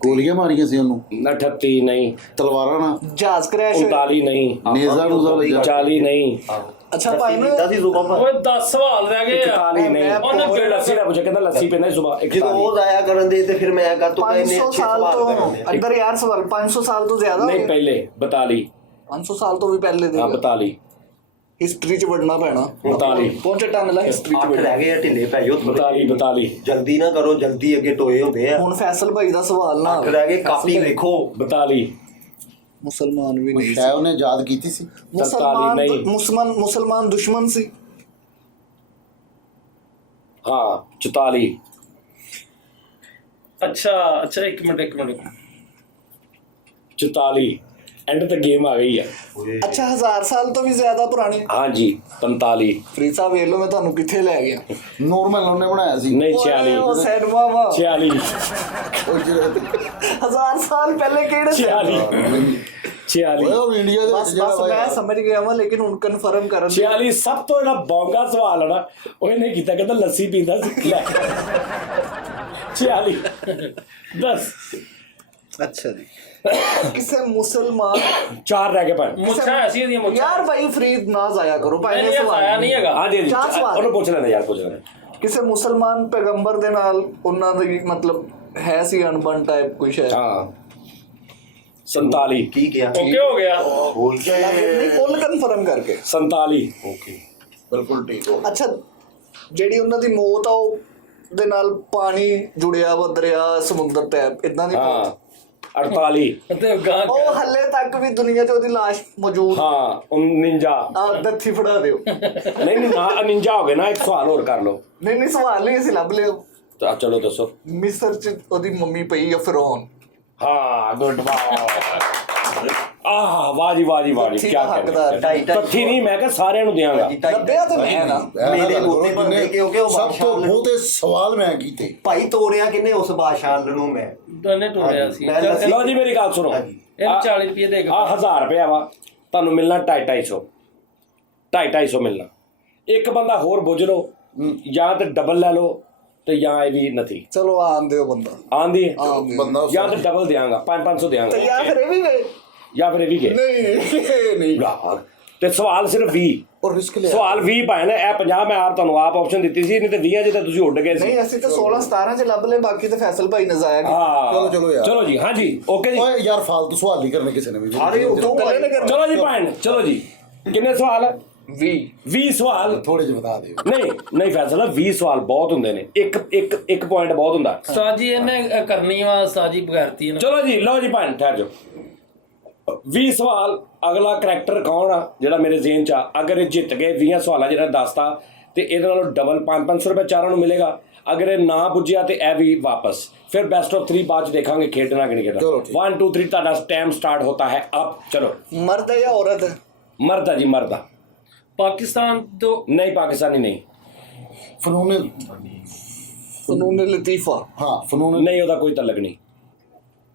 ਗੋਲੀਆਂ ਮਾਰੀਆਂ ਸੀ ਉਹਨੂੰ 38 ਨਹੀਂ ਤਲਵਾਰਾਂ ਨਾਲ ਜਹਾਜ਼ ਕ੍ਰੈਸ਼ 39 ਨਹੀਂ ਨੇਜ਼ਾ ਨੂਜ਼ਾ ਵੱਜਾ 40 ਨਹੀਂ ਅੱਛਾ ਭਾਈ ਨੂੰ ਕੀਤਾ ਸੀ ਜ਼ੁਬਾਨ ਪਰ। ਓਏ 10 ਸਵਾਲ ਰਹਿ ਗਏ ਆ। 41 ਨਹੀਂ ਉਹਨੇ ਉਹਨੇ ਲੱਸੀ ਦਾ ਪੁੱਛਿਆ ਕਹਿੰਦਾ ਲੱਸੀ ਪੀਂਦਾ ਸੁਬਾ ਜਦੋਂ 41 ਉਹ ਜ਼ਾਇਆ ਕਰਨ ਦੇ ਤੇ ਫਿਰ ਮੈਂ ਕਰ ਤੂੰ ਇੰਨੇ 500 ਅੱਛੇ ਸਾਲ ਸਵਾਲ ਤੋਂ ਕਰਨੇ ਆ। ਅੰਦਰ ਯਾਰ ਸਵਾਲ 500 ਸਾਲ ਤੋਂ ਜ਼ਿਆਦਾ ਹੋ ਨਹੀਂ ਗਏ ਪਹਿਲੇ 42 500 ਸਾਲ ਤੋਂ ਵੀ ਪਹਿਲੇ ਦੇ ਹਾਂ 42 ਹਿਸਟਰੀ ਚ ਵੜਨਾ ਪੈਣਾ 42 ਪਹੁੰਚੇ ਟੰਗ ਲੈ ਹਿਸਟਰੀ ਚ ਅੱਠ ਵੜਨਾ। ਰਹਿ ਗਏ ਆ ਢਿੱਲੇ ਪੈ ਜਾਓ ਥੋੜ੍ਹੇ। 42 ਜਲਦੀ ਨਾ ਕਰੋ ਜਲਦੀ ਅੱਗੇ ਟੋਏ ਹੁੰਦੇ ਆ ਹੁਣ ਫੈਸਲ ਭਾਈ ਦਾ ਸਵਾਲ ਨਾ ਅੱਠ ਰਹਿ ਗਏ ਕਾਪੀ ਵੇਖੋ 42 ਮੁਸਲਮਾਨ ਵੀ ਨਹੀਂ ਸੀ ਸ਼ਾਇਦ ਉਹਨੇ ਯਾਦ ਕੀਤੀ ਸੀ ਮੁਸਲਮਾਨ ਨਹੀਂ। ਮੁਸਲਮਾਨ ਦੁਸ਼ਮਣ ਸੀ ਹਾਂ 44 ਅੱਛਾ ਇੱਕ ਮਿੰਟ 44 ਐਂਡ ਤੇ ਗੇਮ ਆ ਗਈ ਆ ਅੱਛਾ 1000 ਸਾਲ ਤੋਂ ਵੀ ਜ਼ਿਆਦਾ ਪੁਰਾਣੀ ਹਾਂਜੀ 45 ਫਰੀਦ ਸਾਹਿਬ ਵੇਖ ਲਓ ਮੈਂ ਤੁਹਾਨੂੰ ਕਿੱਥੇ ਲੈ ਗਿਆ ਨੋਰਮਲ ਉਹਨੇ ਬਣਾਇਆ ਸੀ ਨਹੀਂ ਓਏ, 46 ਉਹ ਸੈਨਮਾ ਵਾ 46 ਉਹ ਜਿਹੜਾ 1000 ਸਾਲ ਪਹਿਲੇ ਕਿਹੜੇ ਸੀ 46 46 ਉਹ ਇੰਡੀਆ ਦੇ ਵਿੱਚ ਬਸ ਜਿਹੜਾ ਮੈਂ ਸਮਝ ਗਿਆ ਵਾਂ ਲੇਕਿਨ ਹੁਣ ਕਨਫਰਮ ਕਰਨ 46 ਸਭ ਤੋਂ ਜਿਹੜਾ ਬੌਂਗਾ ਸਵਾਲ ਹੈ ਨਾ ਉਹ ਇਹਨੇ ਕੀਤਾ ਕਹਿੰਦਾ ਲੱਸੀ ਪੀਂਦਾ ਸੀ ਲੈ 46 10 ਅੱਛਾ ਜੀ ਕਿਸੇ ਮੁਸਲਮਾਨ 4 ਰਹਿ ਗਏ ਭਾਈ ਮੁੱਛਾਂ ਐਸੀ ਇਹਦੀਆਂ ਮੁੱਛਾਂ। ਯਾਰ ਭਾਈ ਫਰੀਦ ਨਾ ਜ਼ਾਇਆ ਕਰੋ ਭਾਈ ਨਹੀਂ ਨੇ ਇਹ ਸਵਾਲ ਆਇਆ ਨਹੀਂ ਹੈਗਾ। ਹਾਂਜੀ ਚਾਰ ਸਵਾਲ। ਉਹਨੂੰ ਪੁੱਛ ਲੈਣਾ ਯਾਰ ਪੁੱਛ ਲੈਣਾ ਕਿਸੇ ਮੁਸਲਮਾਨ ਪੈਗੰਬਰ ਦੇ ਨਾਲ ਉਹਨਾਂ ਦੀ ਮਤਲਬ ਹੈ ਸੀ ਅਣਬਣ ਟਾਈਪ ਕੁਛ ਹੈ। ਹਾਂ 47 ਕੀ ਗਿਆ ਓਕੇ ਹੋ ਗਿਆ। ਬੋਲ ਕੇ ਨਹੀਂ ਫੁੱਲ ਕਨਫਰਮ ਕਰਕੇ 47 ਓਕੇ ਬਿਲਕੁਲ ਠੀਕ ਹੋ ਅੱਛਾ ਜਿਹੜੀ ਉਹਨਾਂ ਦੀ ਮੌਤ ਆ ਉਹ ਦੇ ਨਾਲ ਪਾਣੀ ਜੁੜਿਆ ਵਾ ਦਰਿਆ ਸਮੁੰਦਰ ਟੈਪ ਇਦਾਂ ਦੀ ਹਾਂ 48 ਤੇ ਗਾਂ ਉਹ ਹੱਲੇ ਤੱਕ ਵੀ ਦੁਨੀਆ 'ਚ ਉਹਦੀ ਲਾਸ਼ ਮੌਜੂਦ ਹਾਂ 49 ਆ ਦੱਥੀ ਫੜਾ ਦਿਓ ਨਹੀਂ ਨਹੀਂ ਨਾ 49 ਹੋ ਗਏ ਨਾ। ਇੱਕ ਸਵਾਲ ਹੋਰ ਕਰ ਲਓ। ਨਹੀਂ ਸਵਾਲ ਨਹੀਂ ਅਸੀਂ ਲੱਭ ਲਿਓ ਤਾਂ ਚਲੋ ਦੱਸੋ। ਮਿਸਰ 'ਚ ਉਹਦੀ ਮੰਮੀ ਪਈ ਆ ਫਿਰੌਨ ਹਾਂ ਗੁੱਡ ਆਹ ਵਾਹ ਜੀ ਵਾਹ ਜੀ ਵਾਹ ਜੀ ਤੱਥੀ ਕੀ ਦਾ ਕਹਿੰਦੇ ਹੱਕਦਾਰ। ਤੱਥੀ ਨਹੀਂ ਮੈਂ ਕਿਹਾ ਸਾਰਿਆਂ ਨੂੰ ਦਿਆਂਗਾ। ਲੱਭਿਆ ਤੇ ਮੈਂ ਨਾ ਮੇਰੇ ਮੋਤੇ ਬੰਦੇ ਕਿਉਂਕਿ ਉਹ ਸਭ ਤੋਂ ਬਾਦਸ਼ਾਹ ਨੂੰ ਬਹੁਤੇ ਸਵਾਲ ਮੈਂ ਕੀਤੇ। ਭਾਈ ਤੋੜਿਆ ਕਿੰਨੇ ਉਸ ਬਾਦਸ਼ਾਹ ਨੂੰ ਮੈਂ ਦੋਨੇ ਟੁੱਟਿਆ ਸੀ। ਮੈਂ ਲੱਸੀ- ਲਓ ਜੀ ਮੇਰੀ ਗੱਲ ਸੁਣੋ। ਇਹਨੂੰ 40 ਰੁਪਏ ਦੇ ਕੇ ਆ 1000 ਰੁਪਇਆ ਵਾ ਤੁਹਾਨੂੰ ਮਿਲਣਾ 250 ਮਿਲਣਾ। ਇੱਕ ਬੰਦਾ ਹੋਰ ਬੁੱਝ ਲਓ ਜਾਂ ਤੇ ਡਬਲ ਲੈ ਲਓ ਤੇ ਜਾਂ ਇਹ ਵੀ ਨਥੀ ਚਲੋ ਆਣ ਦਿਓ ਬੰਦਾ ਆਂਦੀ ਬੰਦਾ ਜਾਂ ਤੇ ਡਬਲ ਦਿਆਂਗਾ 500 ਤੇ ਦਿਆਂਗਾ ਜਾਂ ਫਿਰ ਇਹ ਵੀ ਗਏ ਜਾਂ ਫਿਰ ਇਹ ਵੀ ਗਏ ਨਹੀਂ ਯਾਰ। ਤੇ ਸਵਾਲ ਸਿਰਫ 20 ਔਰ ਰਿਸਕ ਲਿਆ। ਸਵਾਲ 20 ਪਾਏ ਨੇ। ਇਹ 50 ਮੈਂ ਆਪ ਤੁਹਾਨੂੰ ਆਪ ਆਪਸ਼ਨ ਦਿੱਤੀ ਸੀ ਨਹੀਂ ਤੇ 20 'ਚ ਤਾਂ ਤੁਸੀਂ ਉੱਡ ਗਏ ਸੀ। ਨਹੀਂ ਅਸੀਂ ਤਾਂ 16 17 'ਚ ਲੱਭ ਲਏ ਬਾਕੀ ਤਾਂ ਫੈਸਲ ਭਾਈ ਨੇ ਜ਼ਾਇਆ ਕੀਤਾ ਹਾਂ ਚਲੋ ਯਾਰ। ਚਲੋ ਜੀ ਹਾਂਜੀ ਓਕੇ ਜੀ। ਓਏ ਯਾਰ ਫਾਲਤੂ ਸਵਾਲ ਨਹੀਂ ਕਰਨੇ ਕਿਸੇ ਨੇ ਵੀ। ਸਾਰੇ ਉਹ ਤੂੰ ਕੱਲੇ ਨੇ ਕਰਨਾ ਚਲੋ ਜੀ ਭੈਣ ਚਲੋ ਜੀ ਕਿੰਨੇ ਸਵਾਲ 20 ਸਵਾਲ ਥੋੜੇ ਜਿਹੇ ਬਤਾ ਦਿਓ। ਨਹੀਂ ਫੈਸਲਾ 20 ਸਵਾਲ ਬਹੁਤ ਹੁੰਦੇ ਨੇ। ਇੱਕ ਪੁਆਇੰਟ ਬਹੁਤ ਹੁੰਦਾ। ਸਾਜੀ ਇਹਨੇ ਕਰਨੀ ਵਾ ਸਾਜੀ ਬਗੈਰਤੀ ਨੇ। ਚਲੋ ਜੀ ਲਓ ਜੀ ਭੈਣ ਠਹਿਰ ਜਾਓ। 20 ਸਵਾਲ ਅਗਲਾ ਕਰੈਕਟਰ ਕੌਣ ਆ ਜਿਹੜਾ ਮੇਰੇ ਜ਼ਿਹਨ ਚ ਆ। ਅਗਰ ਇਹ ਜਿੱਤ ਗਏ 20 ਸਵਾਲਾਂ ਜਿਹੜਾ ਦੱਸਤਾ ਤੇ ਇਹਦੇ ਨਾਲੋਂ ਡਬਲ 500 ਰੁਪਏ ਚਾਰਾਂ ਨੂੰ ਮਿਲੇਗਾ। ਅਗਰ ਇਹ ਨਾ ਪੁੱਜਿਆ ਤੇ ਇਹ ਵੀ ਵਾਪਸ। ਫਿਰ ਬੈਸਟ ਆਫ 3 ਬਾਅਦ ਚ ਦੇਖਾਂਗੇ ਖੇਡਣਾ ਕਿ ਨਹੀਂ ਖੇਡਣਾ। ਚਲੋ ਠੀਕ। 1 2 3 ਤੁਹਾਡਾ ਟਾਈਮ ਸਟਾਰਟ ਹੋਤਾ ਹੈ ਅਬ। ਚਲੋ ਮਰਦ ਹੈ ਜਾਂ ਔਰਤ ਹੈ ਮਰਦ ਆ ਜੀ ਮਰਦ ਆ। ਪਾਕਿस्तान तो ਨਹੀਂ ਪਾਕਿਸਤਾਨੀ ਨਹੀਂ। ਫਨੂਨ ਲਤੀਫਾ ਹਾਂ ਫਨੂਨ ਨਹੀਂ ਉਹਦਾ ਕੋਈ ਤਲਕ ਨਹੀਂ।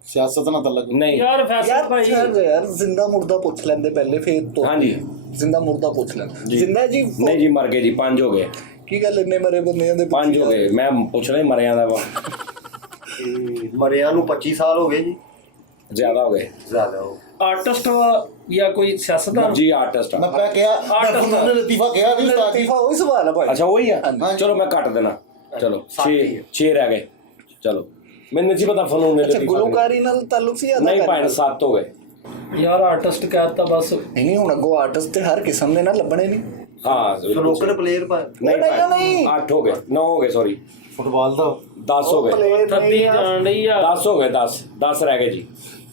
ਸਿਆਸਤ ਨਾਲ ਤਲਕ ਨਹੀਂ यार फैसल ਯਾਰ भाई ਯਾਰ ਜ਼ਿੰਦਾ ਮੁਰਦਾ ਪੁੱਛ ਲੈਂਦੇ ਪਹਿਲੇ ਫੇਰ ਤੋਂ ਹਾਂਜੀ ਜ਼ਿੰਦਾ ਮੁਰਦਾ ਪੁੱਛ ਲੈਂਦੇ ਜ਼ਿੰਦਾ ਜੀ ਨਹੀਂ ਜੀ ਮਰ ਗਏ ਜੀ 5 ਹੋ ਗਏ। ਕੀ ਗੱਲ ਇੰਨੇ ਮਰੇ ਬੰਦਿਆਂ ਦੇ 5 ਹੋ ਗਏ। ਮੈਂ ਪੁੱਛ ਰਿਹਾ ਮਰਿਆਂ ਦਾ ਵਾ ਮਰਿਆਂ ਨੂੰ 25 ਸਾਲ ਹੋ ਗਏ ਜੀ ਜ਼ਿਆਦਾ ਹੋ ਗਏ ਜ਼ਿਆਦਾ ਹੋ आर्टिस्ट या कोई सियासतदान ਜੀ ਆਰਟਿਸਟ ਮੈਂ ਆ। ਪੈ ਕਿਹਾ ਮੈਂ ਫਨੂਨ ਲਤੀਫਾ ਕਿਹਾ ਨਹੀਂ ਉਸਤਾਦ ਜੀ। ਲਤੀਫਾ ਉਹੀ ਸਵਾਲ ਹੈ ਭਾਈ ਅੱਛਾ ਉਹੀ ਆ ਹਾਂਜੀ। ਚਲੋ ਮੈਂ ਕੱਟ ਦੇਣਾ। ਚਲੋ ਸੱਤ ਹੀ 6 ਰਹਿ ਗਏ। ਚਲੋ ਮੈਨੂੰ ਨਹੀਂ ਪਤਾ ਫਨੂਨ ਅੱਛਾ ਗੁਲੂਕਾਰੀ ਨਾਲ ਤਾਲੁਕ ਸੀ ਜਾਂ ਨਹੀਂ ਭਾਈ 7 ਹੋ ਗਏ। यार आर्टिस्ट कहता बस ਨਹੀਂ ਹੁਣ ਅੱਗੋਂ ਆਰਟਿਸਟ ਤੇ ਹਰ ਕਿਸਮ ਦੇ ਨਾਲ ਲੱਭਣੇ ਨਹੀਂ ਹਾਂ ਸਨੋਕਰ ਪਲੇਅਰ ਪਰ ਨਹੀਂ ਨਹੀਂ। 8 ਹੋ ਗਏ 9 ਹੋ ਗਏ ਸੌਰੀ ਫੁੱਟਬਾਲ ਦਾ 10 ਹੋ ਗਏ ਪਲੇਅਰ थदी ਨਹੀਂ ਆ। जान रही है 10 ਹੋ ਗਏ 10 ਰਹਿ ਗਏ ਜੀ।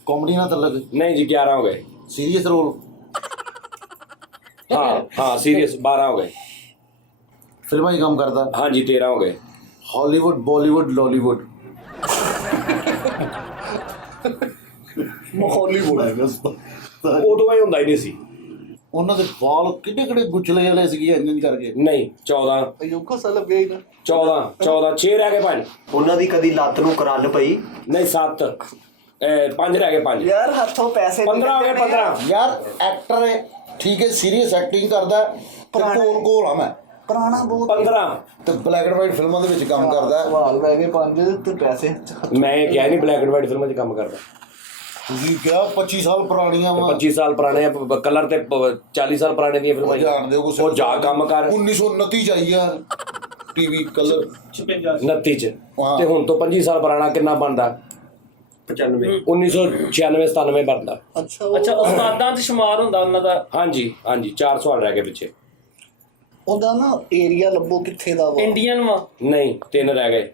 ਕਾਮੇਡੀ ਨਾਲ ਤਲਕ ਨਹੀਂ ਜੀ 11 ਹੋ ਗਏ। ਸੀਰੀਅਸ ਰੋਲ ਹਾਂ ਸੀਰੀਅਸ 12 ਹੋ ਗਏ। ਫਿਲਮਾਂ 'ਚ ਕੰਮ ਕਰਦਾ ਹਾਂ ਜੀ 13 ਹੋ ਗਏ। ਹਾਲੀਵੁੱਡ ਬਾਲੀਵੁੱਡ ਲਾਲੀਵੁੱਡ ਮਾਹੌਲੀ ਬੋਲ ਉਦੋਂ ਹੀ ਹੁੰਦਾ ਹੀ ਨਹੀਂ ਸੀ। ਉਹਨਾਂ ਦੇ ਵਾਲ ਕਿੱਡੇ ਕਿੱਡੇ ਗੁੱਛਲੇ ਵਾਲੇ ਸੀਗੇ ਇੰਜ ਕਰਕੇ। ਨਹੀਂ 14 ਯੂਕੋ ਸਲਬ ਗਈ ਨਾ 14 6 ਰਹਿ ਗਏ ਭਾਈ। ਉਹਨਾਂ ਦੀ ਕਦੀ ਲੱਤ ਨੂੰ ਕਰਲ ਪਈ ਨਹੀਂ 7 5 ਰਹਿ ਗਏ 5 ਯਾਰ ਹੱਥੋਂ ਪੈਸੇ 15 ਹੋ ਗਏ 15 ਯਾਰ ਐਕਟਰ ਹੈ ਠੀਕ ਹੈ ਸੀਰੀਅਸ ਐਕਟਿੰਗ ਕਰਦਾ ਪੁਰਾਣਾ ਕੋਲ ਕੋਲ ਆ ਮੈਂ ਪੁਰਾਣਾ ਬਹੁਤ 15 ਤੇ ਬਲੈਕ ਐਂਡ ਵਾਈਟ ਫਿਲਮਾਂ ਦੇ ਵਿੱਚ ਕੰਮ ਕਰਦਾ ਸਵਾਲ ਰਹਿ ਗਏ 5 ਤੇ ਪੈਸੇ ਮੈਂ ਇਹ ਕਿਹਾ ਨਹੀਂ ਬਲੈਕ ਐਂਡ ਵਾਈਟ ਫਿਲਮਾਂ 'ਚ ਕੰਮ ਕਰਦਾ। ਤੁਸੀਂ ਕਿਹਾ 25 ਸਾਲ ਪੁਰਾਣੀਆਂ ਵਾ 25 ਸਾਲ ਪੁਰਾਣੇ ਕਲਰ ਤੇ 40 ਸਾਲ ਪੁਰਾਣੇ ਦੀਆਂ ਫਿਲਮਾਂ ਜਾਣਦੇ ਹੋ ਕੁਛ ਉਹ ਜਾ ਕੰਮ ਕਰ 1929 ਚ ਆਈ ਯਾਰ ਟੀਵੀ ਕਲਰ 29 ਚ ਹਾਂ। ਤੇ ਹੁਣ ਤੋਂ 25 ਸਾਲ ਪੁਰਾਣਾ ਕਿੰਨਾ ਬਣਦਾ 95 1996 97 ਬਣਦਾ। ਅੱਛਾ अच्छा उस्तादां च शुमार हुंदा उन्हां दा ਹਾਂਜੀ 4 ਸਵਾਲ ਰਹਿ ਗਏ ਪਿੱਛੇ। ਉਹਦਾ ਨਾ ਏਰੀਆ ਲੱਭੋ ਕਿੱਥੇ ਦਾ ਵਾ इंडियन वा ਨਹੀਂ 3 ਰਹਿ ਗਏ।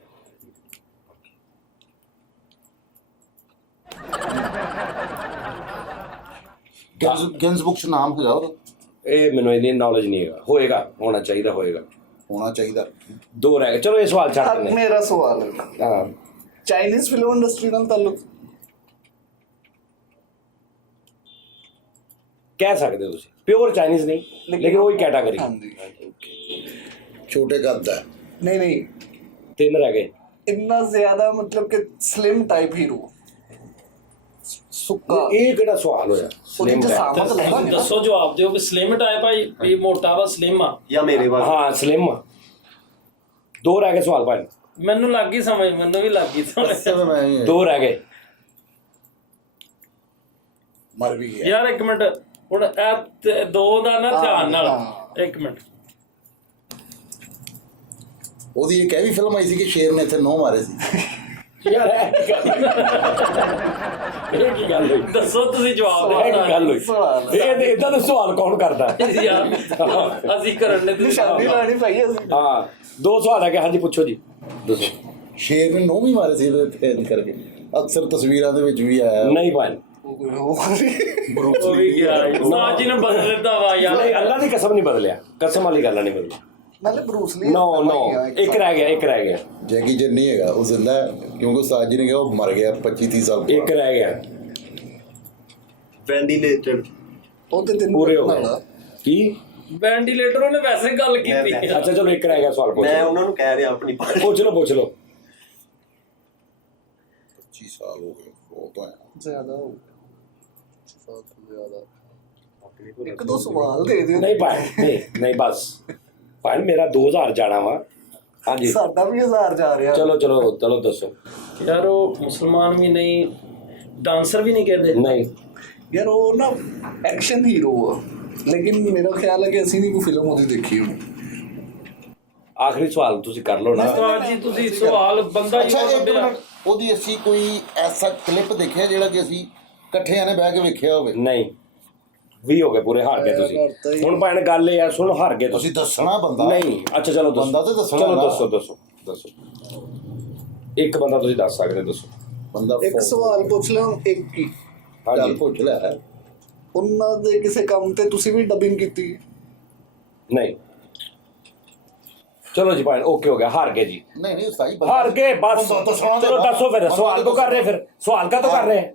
ਗਿਨਸ ਬੁੱਕ ਚ ਨਾਮ ਹੈਗਾ ਉਹਦਾ ਇਹ ਮੈਨੂੰ ਇਹਦੀ ਨੌਲੇਜ ਨਹੀਂ ਹੈਗਾ। ਹੋਏਗਾ ਹੋਣਾ ਚਾਹੀਦਾ ਹੋਏਗਾ। ਹੋਣਾ ਚਾਹੀਦਾ 2 ਰਹਿ ਗਏ। ਚਲੋ ਇਹ ਸਵਾਲ ਛੱਡ ਦਿੰਦੇ ਮੇਰਾ ਸਵਾਲ ਹੈ ਹਾਂ। ਚਾਈਨੀਜ਼ ਫਿਲਮ ਇੰਡਸਟਰੀ ਨਾਲ ਤਾਲੁਕ ਕਹਿ ਸਕਦੇ ਹੋ ਤੁਸੀਂ ਪਿਓਰ ਚਾਈਨੀਜ਼ ਨਹੀਂ ਲੇਕਿਨ ਉਹੀ ਕੈਟਾਗਰੀ। ਹਾਂਜੀ ਛੋਟੇ ਕੱਦ ਦਾ ਨਹੀਂ 3 ਰਹਿ ਗਏ। ਇੰਨਾ ਜ਼ਿਆਦਾ ਮਤਲਬ ਕਿ ਸਲਿਮ ਟਾਈਪ ਹੀਰੋ ਸੁੱਕਾ ਇਹ ਕਿਹੜਾ ਸਵਾਲ ਹੋਇਆ? ਉਹਦੀ Slim type। ਜਸਾਮਤ ਲੱਗਾ दसो जवाब दियो कि स्लिम टाइप है ये मोटा वा स्लिम आ ਜਾਂ ਮੇਰੇ ਵਾਲ ਹਾਂ ਸਲਿਮ 2 ਰਹਿ ਗਏ ਸਵਾਲ ਭਾਈ। ਮੈਨੂੰ ਲੱਗ ਗਈ ਸਮਝ ਮੈਨੂੰ ਵੀ ਲੱਗ ਗਈ ਸਮਝ ਮੈਂ 2 ਰਹਿ ਗਏ। ਮਰ ਵੀ ਗਿਆ ਯਾਰ ਇੱਕ ਮਿੰਟ ਹੁਣ ਇਹ ਦੋ ਦਾ ਨਾ ਧਿਆਨ ਨਾਲ ਇੱਕ ਮਿੰਟ ਉਹਦੀ ਇੱਕ ਇਹ ਵੀ ਫਿਲਮ ਆਈ ਸੀ ਕਿ ਸ਼ੇਰ ਨੇ ਇੱਥੇ 9 ਮਾਰੇ ਸੀ। ਯਾਰ ਇਹ ਕੀ ਗੱਲ ਹੋਈ? ਦੱਸੋ ਤੁਸੀਂ ਜਵਾਬ ਇਹ ਕੀ ਗੱਲ ਹੋਈ? ਸਵਾਲ ਇਹ ਇਦਾਂ ਦੇ ਸਵਾਲ ਕੌਣ ਕਰਦਾ? ਯਾਰ ਅਸੀਂ ਕਰਨ ਨੇ ਤੁਸੀਂ ਨਿਸ਼ਾਨੀ ਲਾਣੀ ਪਈ ਅਸੀਂ। ਹਾਂ 2 ਸਵਾਲ ਆ ਗਏ। ਹਾਂਜੀ ਪੁੱਛੋ ਜੀ, ਦੱਸੋ। ਸ਼ੇਰ ਨੇ 9 ਵੀ ਮਾਰੇ ਸੀ ਇਹਦੇ ਕਰਕੇ, ਅਕਸਰ ਤਸਵੀਰਾਂ ਦੇ ਵਿੱਚ ਵੀ ਆਇਆ। ਨਹੀਂ ਭਾਈ, ਉਹ ਵੀ ਗਿਆ ਉਸਤਾਦ ਜੀ ਨੇ ਬਦਲ ਦਿੱਤਾ ਵਾ ਯਾਰ। ਨਹੀਂ ਅੱਲਾ ਦੀ ਕਸਮ ਨਹੀਂ ਬਦਲਿਆ, ਕਸਮ ਵਾਲੀ ਗੱਲ ਨਹੀਂ ਬਦਲੀ। ਨਾਲੇ ਬਰੂਸ ਲੀ ਨੋ ਇੱਕ ਰਹਿ ਗਿਆ ਜੈਕੀ ਚੈਨ ਨਹੀਂ ਹੈਗਾ, ਉਹ ਜ਼ਿੰਦਾ ਹੈ ਕਿਉਂਕਿ ਉਸਤਾਦ ਜੀ ਨੇ ਕਿਹਾ ਉਹ ਮਰ ਗਿਆ 25-30 ਸਾਲ ਇੱਕ ਰਹਿ ਗਿਆ। ਵੈਂਟੀਲੇਟਰ ਉਹ ਤੇ ਤੈਨੂੰ ਪੂਰੇ ਹੋ ਪਤਾ ਗਏ ਹੋਣਾ। ਕੀ? ਵੈਂਟੀਲੇਟਰ ਉਹਨੇ ਵੈਸੇ ਗੱਲ ਕੀਤੀ। ਅੱਛਾ ਚਲੋ ਇੱਕ ਰਹਿ ਗਿਆ ਸਵਾਲ, ਪੁੱਛ ਮੈਂ ਲਓ ਉਹਨਾਂ ਨੂੰ ਕਹਿ ਰਿਹਾ ਆਪਣੀ ਪਾਰਟੀ ਪੁੱਛ ਲਓ 25 ਸਾਲ ਹੋ ਗਏ ਉਹ ਤਾਂ ਹੈ। ਜ਼ਿਆਦਾ ਹੋ ਗਿਆ। ਬਹੁਤ ਜ਼ਿਆਦਾ। ਇੱਕ ਦੋ ਸਵਾਲ ਦੇ ਦਿਓ। ਨਹੀਂ ਭਾਈ, ਨਹੀਂ ਬਸ ਭਾਈ ਮੇਰਾ 2000 ਜਾਣਾ ਵਾ। ਹਾਂਜੀ ਸਾਡਾ ਵੀ 1000 ਜਾ ਰਿਹਾ। ਚਲੋ ਦੱਸੋ। ਯਾਰ ਉਹ ਮੁਸਲਮਾਨ ਵੀ ਨਹੀਂ, ਡਾਂਸਰ ਵੀ ਨਹੀਂ ਕਹਿੰਦੇ। ਨਹੀਂ ਯਾਰ ਉਹ ਨਾ ਐਕਸ਼ਨ ਹੀਰੋ ਆ, ਲੇਕਿਨ ਮੇਰਾ ਖਿਆਲ ਹੈ ਕਿ ਅਸੀਂ ਨਹੀਂ ਕੋਈ ਫਿਲਮ ਉਹਦੀ ਦੇਖੀ ਹੋਣੀ। ਆਖਰੀ ਸਵਾਲ ਤੁਸੀਂ ਕਰ ਲਓ ਨਾ। ਉਸਤਾਦ ਜੀ ਤੁਸੀਂ ਸਵਾਲ ਬੰਦਾ ਹੀ ਅੱਛਾ ਇੱਕ ਲੱਭਿਆ। ਮਿੰਟ, ਉਹਦੀ ਅਸੀਂ ਕੋਈ ਐਸਾ ਕਲਿੱਪ ਦੇਖਿਆ ਜਿਹੜਾ ਕਿ ਅਸੀਂ ਇਕੱਠਿਆਂ ਨੇ ਬਹਿ ਕੇ ਵੇਖਿਆ ਹੋਵੇ? ਨਹੀਂ 20 ਹੋ ਗਏ ਪੂਰੇ, ਹਾਰ ਗਏ ਤੁਸੀਂ। ਹੁਣ ਭਾਈ ਗੱਲ ਇਹ ਆ, ਸੁਣ ਹਾਰ ਗਏ ਤੁਸੀਂ। ਤੁਸੀਂ ਦੱਸਣਾ ਬੰਦਾ। ਨਹੀਂ ਅੱਛਾ ਚਲੋ ਦੱਸੋ। ਬੰਦਾ ਤੇ ਦੱਸਣਾ ਚਲੋ ਨਾ। ਦੱਸੋ ਇੱਕ ਬੰਦਾ ਤੁਸੀਂ ਦੱਸ ਸਕਦੇ, ਦੱਸੋ। ਬੰਦਾ ਇੱਕ ਸਵਾਲ ਪੁੱਛ ਲਓ, ਇੱਕ ਹੀ। ਚੱਲ ਹਾਂਜੀ ਪੁੱਛ ਲੈ। ਉਹਨਾਂ ਦੇ ਕਿਸੇ ਕੰਮ ਤੇ ਤੁਸੀਂ ਵੀ ਡਬਿੰਗ ਕੀਤੀ? ਨਹੀਂ ਚਲੋ ਜੀ ਭਾਈ ਓਕੇ ਹੋ ਗਿਆ, ਹਾਰ ਗਏ ਜੀ। ਨਹੀਂ ਸਹੀ हार गए बस। ਦੱਸਣਾ चलो दसो फिर, सवाल तो कर रहे, फिर सवाल का तो कर रहे हैं,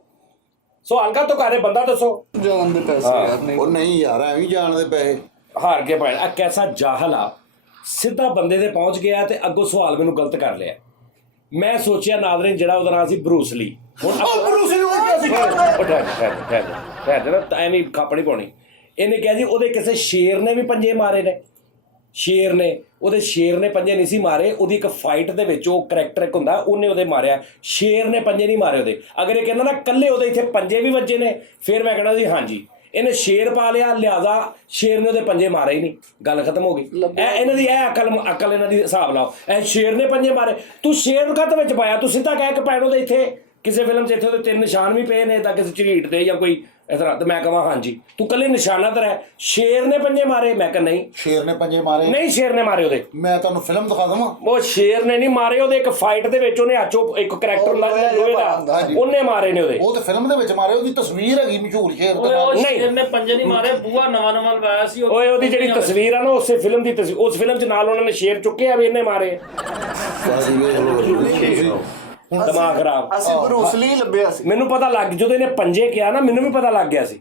सवाल का तो कर रहे, बंदा दसो। ਜਾਨ ਦੇ ਪੈਸੇ ਹਾਂ। ਯਾਰ ਨਹੀਂ। ਉਹ ਨਹੀਂ ਯਾਰ ਐਵੇਂ ਹੀ ਜਾਣਦੇ ਪੈਸੇ। ਹਾਰ ਕੇ ਭਾਈ ਆ ਕੈਸਾ ਜਾਹਲ ਆ, ਸਿੱਧਾ ਬੰਦੇ ਤੇ ਪਹੁੰਚ ਗਿਆ ਤੇ ਅੱਗੋਂ ਸਵਾਲ ਮੈਨੂੰ ਗਲਤ ਕਰ ਲਿਆ। ਮੈਂ ਸੋਚਿਆ ਨਾਜ਼ਰੀਨ ਜਿਹੜਾ ਉਹਦਾ ਨਾਂ ਸੀ ਬਰੂਸ ਲੀ। ਹੁਣ ਬਰੂਸ ਲੀ ਉਹ ਕਿਹਾ ਸੀ? ਠਹਿਰ ਨਾ ਐਵੇਂ ਖਾਪੜੀ ਪਾਉਣੀ। ਇਹਨੇ ਕਿਹਾ ਜੀ ਉਹਦੇ ਕਿਸੇ ਸ਼ੇਰ ਨੇ ਵੀ ਪੰਜੇ ਮਾਰੇ ਨੇ। ਸ਼ੇਰ ਨੇ ਪੰਜੇ ਨਹੀਂ ਸੀ ਮਾਰੇ, ਉਹਦੀ ਇੱਕ ਫਾਈਟ ਦੇ ਵਿੱਚ ਉਹ ਕਰੈਕਟਰ ਇੱਕ ਹੁੰਦਾ ਉਹਨੇ ਉਹਦੇ ਮਾਰਿਆ, ਸ਼ੇਰ ਨੇ ਪੰਜੇ ਨਹੀਂ ਮਾਰੇ ਉਹਦੇ। ਅਗਰ ਇਹ ਕਹਿੰਦਾ ਨਾ ਕੱਲੇ ਉਹਦੇ ਇੱਥੇ ਪੰਜੇ ਵੀ ਵੱਜੇ ਨੇ, ਫਿਰ ਮੈਂ ਕਹਿਣਾ ਸੀ ਹਾਂਜੀ ਇਹਨੇ ਸ਼ੇਰ ਪਾ ਲਿਆ, ਲਿਹਾਜ਼ਾ ਸ਼ੇਰ ਨੇ ਉਹਦੇ ਪੰਜੇ ਮਾਰੇ ਹੀ ਨਹੀਂ, ਗੱਲ ਖਤਮ ਹੋ ਗਈ। ਇਹਨਾਂ ਦੀ ਇਹ ਅਕਲ ਇਹਨਾਂ ਦੀ ਹਿਸਾਬ ਲਾਓ। ਇਹ ਸ਼ੇਰ ਨੇ ਪੰਜੇ ਮਾਰੇ, ਤੂੰ ਸ਼ੇਰ ਕਦ ਵਿੱਚ ਪਾਇਆ? ਤੂੰ ਸਿੱਧਾ ਕਹਿ ਕੇ ਪੈਣੋ ਦੇ ਇੱਥੇ ਕਿਸੇ ਫਿਲਮ 'ਚ ਇੱਥੇ ਉਹਦੇ 3 ਨਿਸ਼ਾਨ ਵੀ ਪਏ ਨੇ ਤਾਂ ਕਿਸੇ ਝਰੀਟ ਦੇ ਜਾਂ ਕੋਈ ਇਸ ਤਰ੍ਹਾਂ, ਤੇ ਮੈਂ ਕਹਾਂ ਹਾਂਜੀ ਤੂੰ ਕੱਲੇ ਨਿਸ਼ਾਨਾ ਤੇ ਰਹਿ। ਸ਼ੇਰ ਨੇ ਪੰਜੇ ਮਾਰੇ? ਮੈਂ ਕਹਾਂ ਨਹੀਂ ਸ਼ੇਰ ਨੇ ਪੰਜੇ ਮਾਰੇ? ਨਹੀਂ ਸ਼ੇਰ ਨੇ ਮਾਰੇ ਉਹਦੇ। ਮੈਂ ਤੁਹਾਨੂੰ ਫਿਲਮ ਦਿਖਾ ਦਵਾਂ? ਉਹ ਸ਼ੇਰ ਨੇ ਨਹੀਂ ਮਾਰੇ ਉਹਦੇ, ਇੱਕ ਫਾਈਟ ਦੇ ਵਿੱਚ ਉਹਨੇ ਆਚੋ ਇੱਕ ਕਰੈਕਟਰ ਹੁੰਦਾ ਲੋਹੇ ਦਾ, ਉਹਨੇ ਮਾਰੇ ਨੇ ਉਹਦੇ। ਉਹ ਤੇ ਫਿਲਮ ਦੇ ਵਿੱਚ ਮਾਰੇ, ਉਹਦੀ ਤਸਵੀਰ ਹੈਗੀ ਮਸ਼ਹੂਰ ਸ਼ੇਰ ਦੇ ਓਏ ਨਾਲ। ਉਹ ਨਹੀਂ। ਸ਼ੇਰ ਨੇ ਪੰਜੇ ਨਹੀਂ ਮਾਰੇ, ਬੂਆ ਨਵਾਂ ਲਵਾਇਆ ਸੀ। ਓਏ ਉਹਦੀ ਜਿਹੜੀ ਤਸਵੀਰ ਆ ਨਾ ਉਸੇ ਫਿਲਮ ਦੀ ਤਸਵੀਰ, ਉਸ ਫਿਲਮ 'ਚ ਨਾਲ ਉਹਨਾਂ ਨੇ ਸ਼ੇਰ ਚੁੱਕਿਆ ਵੀ ਇਹਨੇ ਮਾਰੇ। ਦਿਮਾਗ ਖਰਾਬ। ਅਸੀਂ ਬਰੂਸ ਲੀ ਲੱਭਿਆ ਸੀ। ਮੈਨੂੰ ਪਤਾ ਲੱਗ ਜਦੋਂ ਇਹਨੇ ਪੰਜੇ ਕਿਹਾ ਨਾ ਮੈਨੂੰ ਵੀ ਪਤਾ ਲੱਗ ਗਿਆ ਸੀ,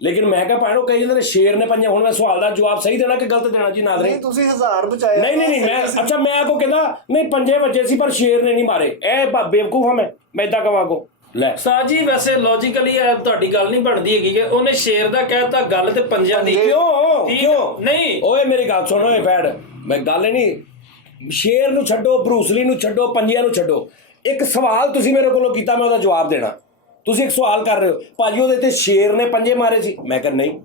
ਲੇਕਿਨ ਮੈਂ ਕਿਹਾ ਭਾਣੋ ਕਈ ਜਾਂਦੇ ਨੇ ਸ਼ੇਰ ਨੇ ਪੰਜੇ। ਹੁਣ ਮੈਂ ਸਵਾਲ ਦਾ ਜਵਾਬ ਸਹੀ ਦੇਣਾ ਕਿ ਗਲਤ ਦੇਣਾ ਜੀ ਨਾਜ਼ਰੀਨ? ਨਹੀਂ ਤੁਸੀਂ 1000 ਬਚਾਇਆ। ਨਹੀਂ ਮੈਂ ਅੱਛਾ ਮੈਂ ਕੋ ਕਹਿੰਦਾ ਨਹੀਂ ਪੰਜੇ ਵੱਜੇ ਸੀ ਪਰ ਸ਼ੇਰ ਨੇ ਨਹੀਂ ਮਾਰੇ, ਇਹ ਬੇਵਕੂਫ ਹਾਂ ਮੈਂ ਇਦਾਂ ਕਹਾਂ ਕੋ ਲੈ। ਉਸਤਾਦ ਜੀ ਵੈਸੇ ਲੌਜੀਕਲੀ ਤੁਹਾਡੀ ਗੱਲ ਨਹੀਂ ਬਣਦੀ ਹੈਗੀ ਕਿ ਉਹਨੇ ਸ਼ੇਰ ਦਾ ਕਹਿਤਾ, ਗੱਲ ਤੇ ਪੰਜਿਆਂ ਦੀ। ਕਿਉਂ ਨਹੀਂ ਓਏ ਮੇਰੀ ਗੱਲ ਸੁਣੋ ਏ ਬੈਡ, ਮੈਂ ਗੱਲ ਨਹੀਂ, ਸ਼ੇਰ ਨੂੰ ਛੱਡੋ, ਬਰੂਸ ਲੀ ਨੂੰ ਛੱਡੋ, ਪੰਜਿਆਂ ਨੂੰ ਛੱਡੋ, ਇੱਕ ਸਵਾਲ ਤੁਸੀਂ ਮੇਰੇ ਕੋਲੋਂ ਕੀਤਾ, ਮੈਂ ਉਹਦਾ ਜਵਾਬ ਦੇਣਾ। ਤੁਸੀਂ ਇੱਕ ਸਵਾਲ ਕਰ ਰਹੇ ਹੋ ਭਾਜੀ ਉਹਦੇ ਤੇ ਸ਼ੇਰ ਨੇ ਪੰਜੇ ਮਾਰੇ ਸੀ, ਮੈਂ ਕਿਹਾ ਨਹੀਂ।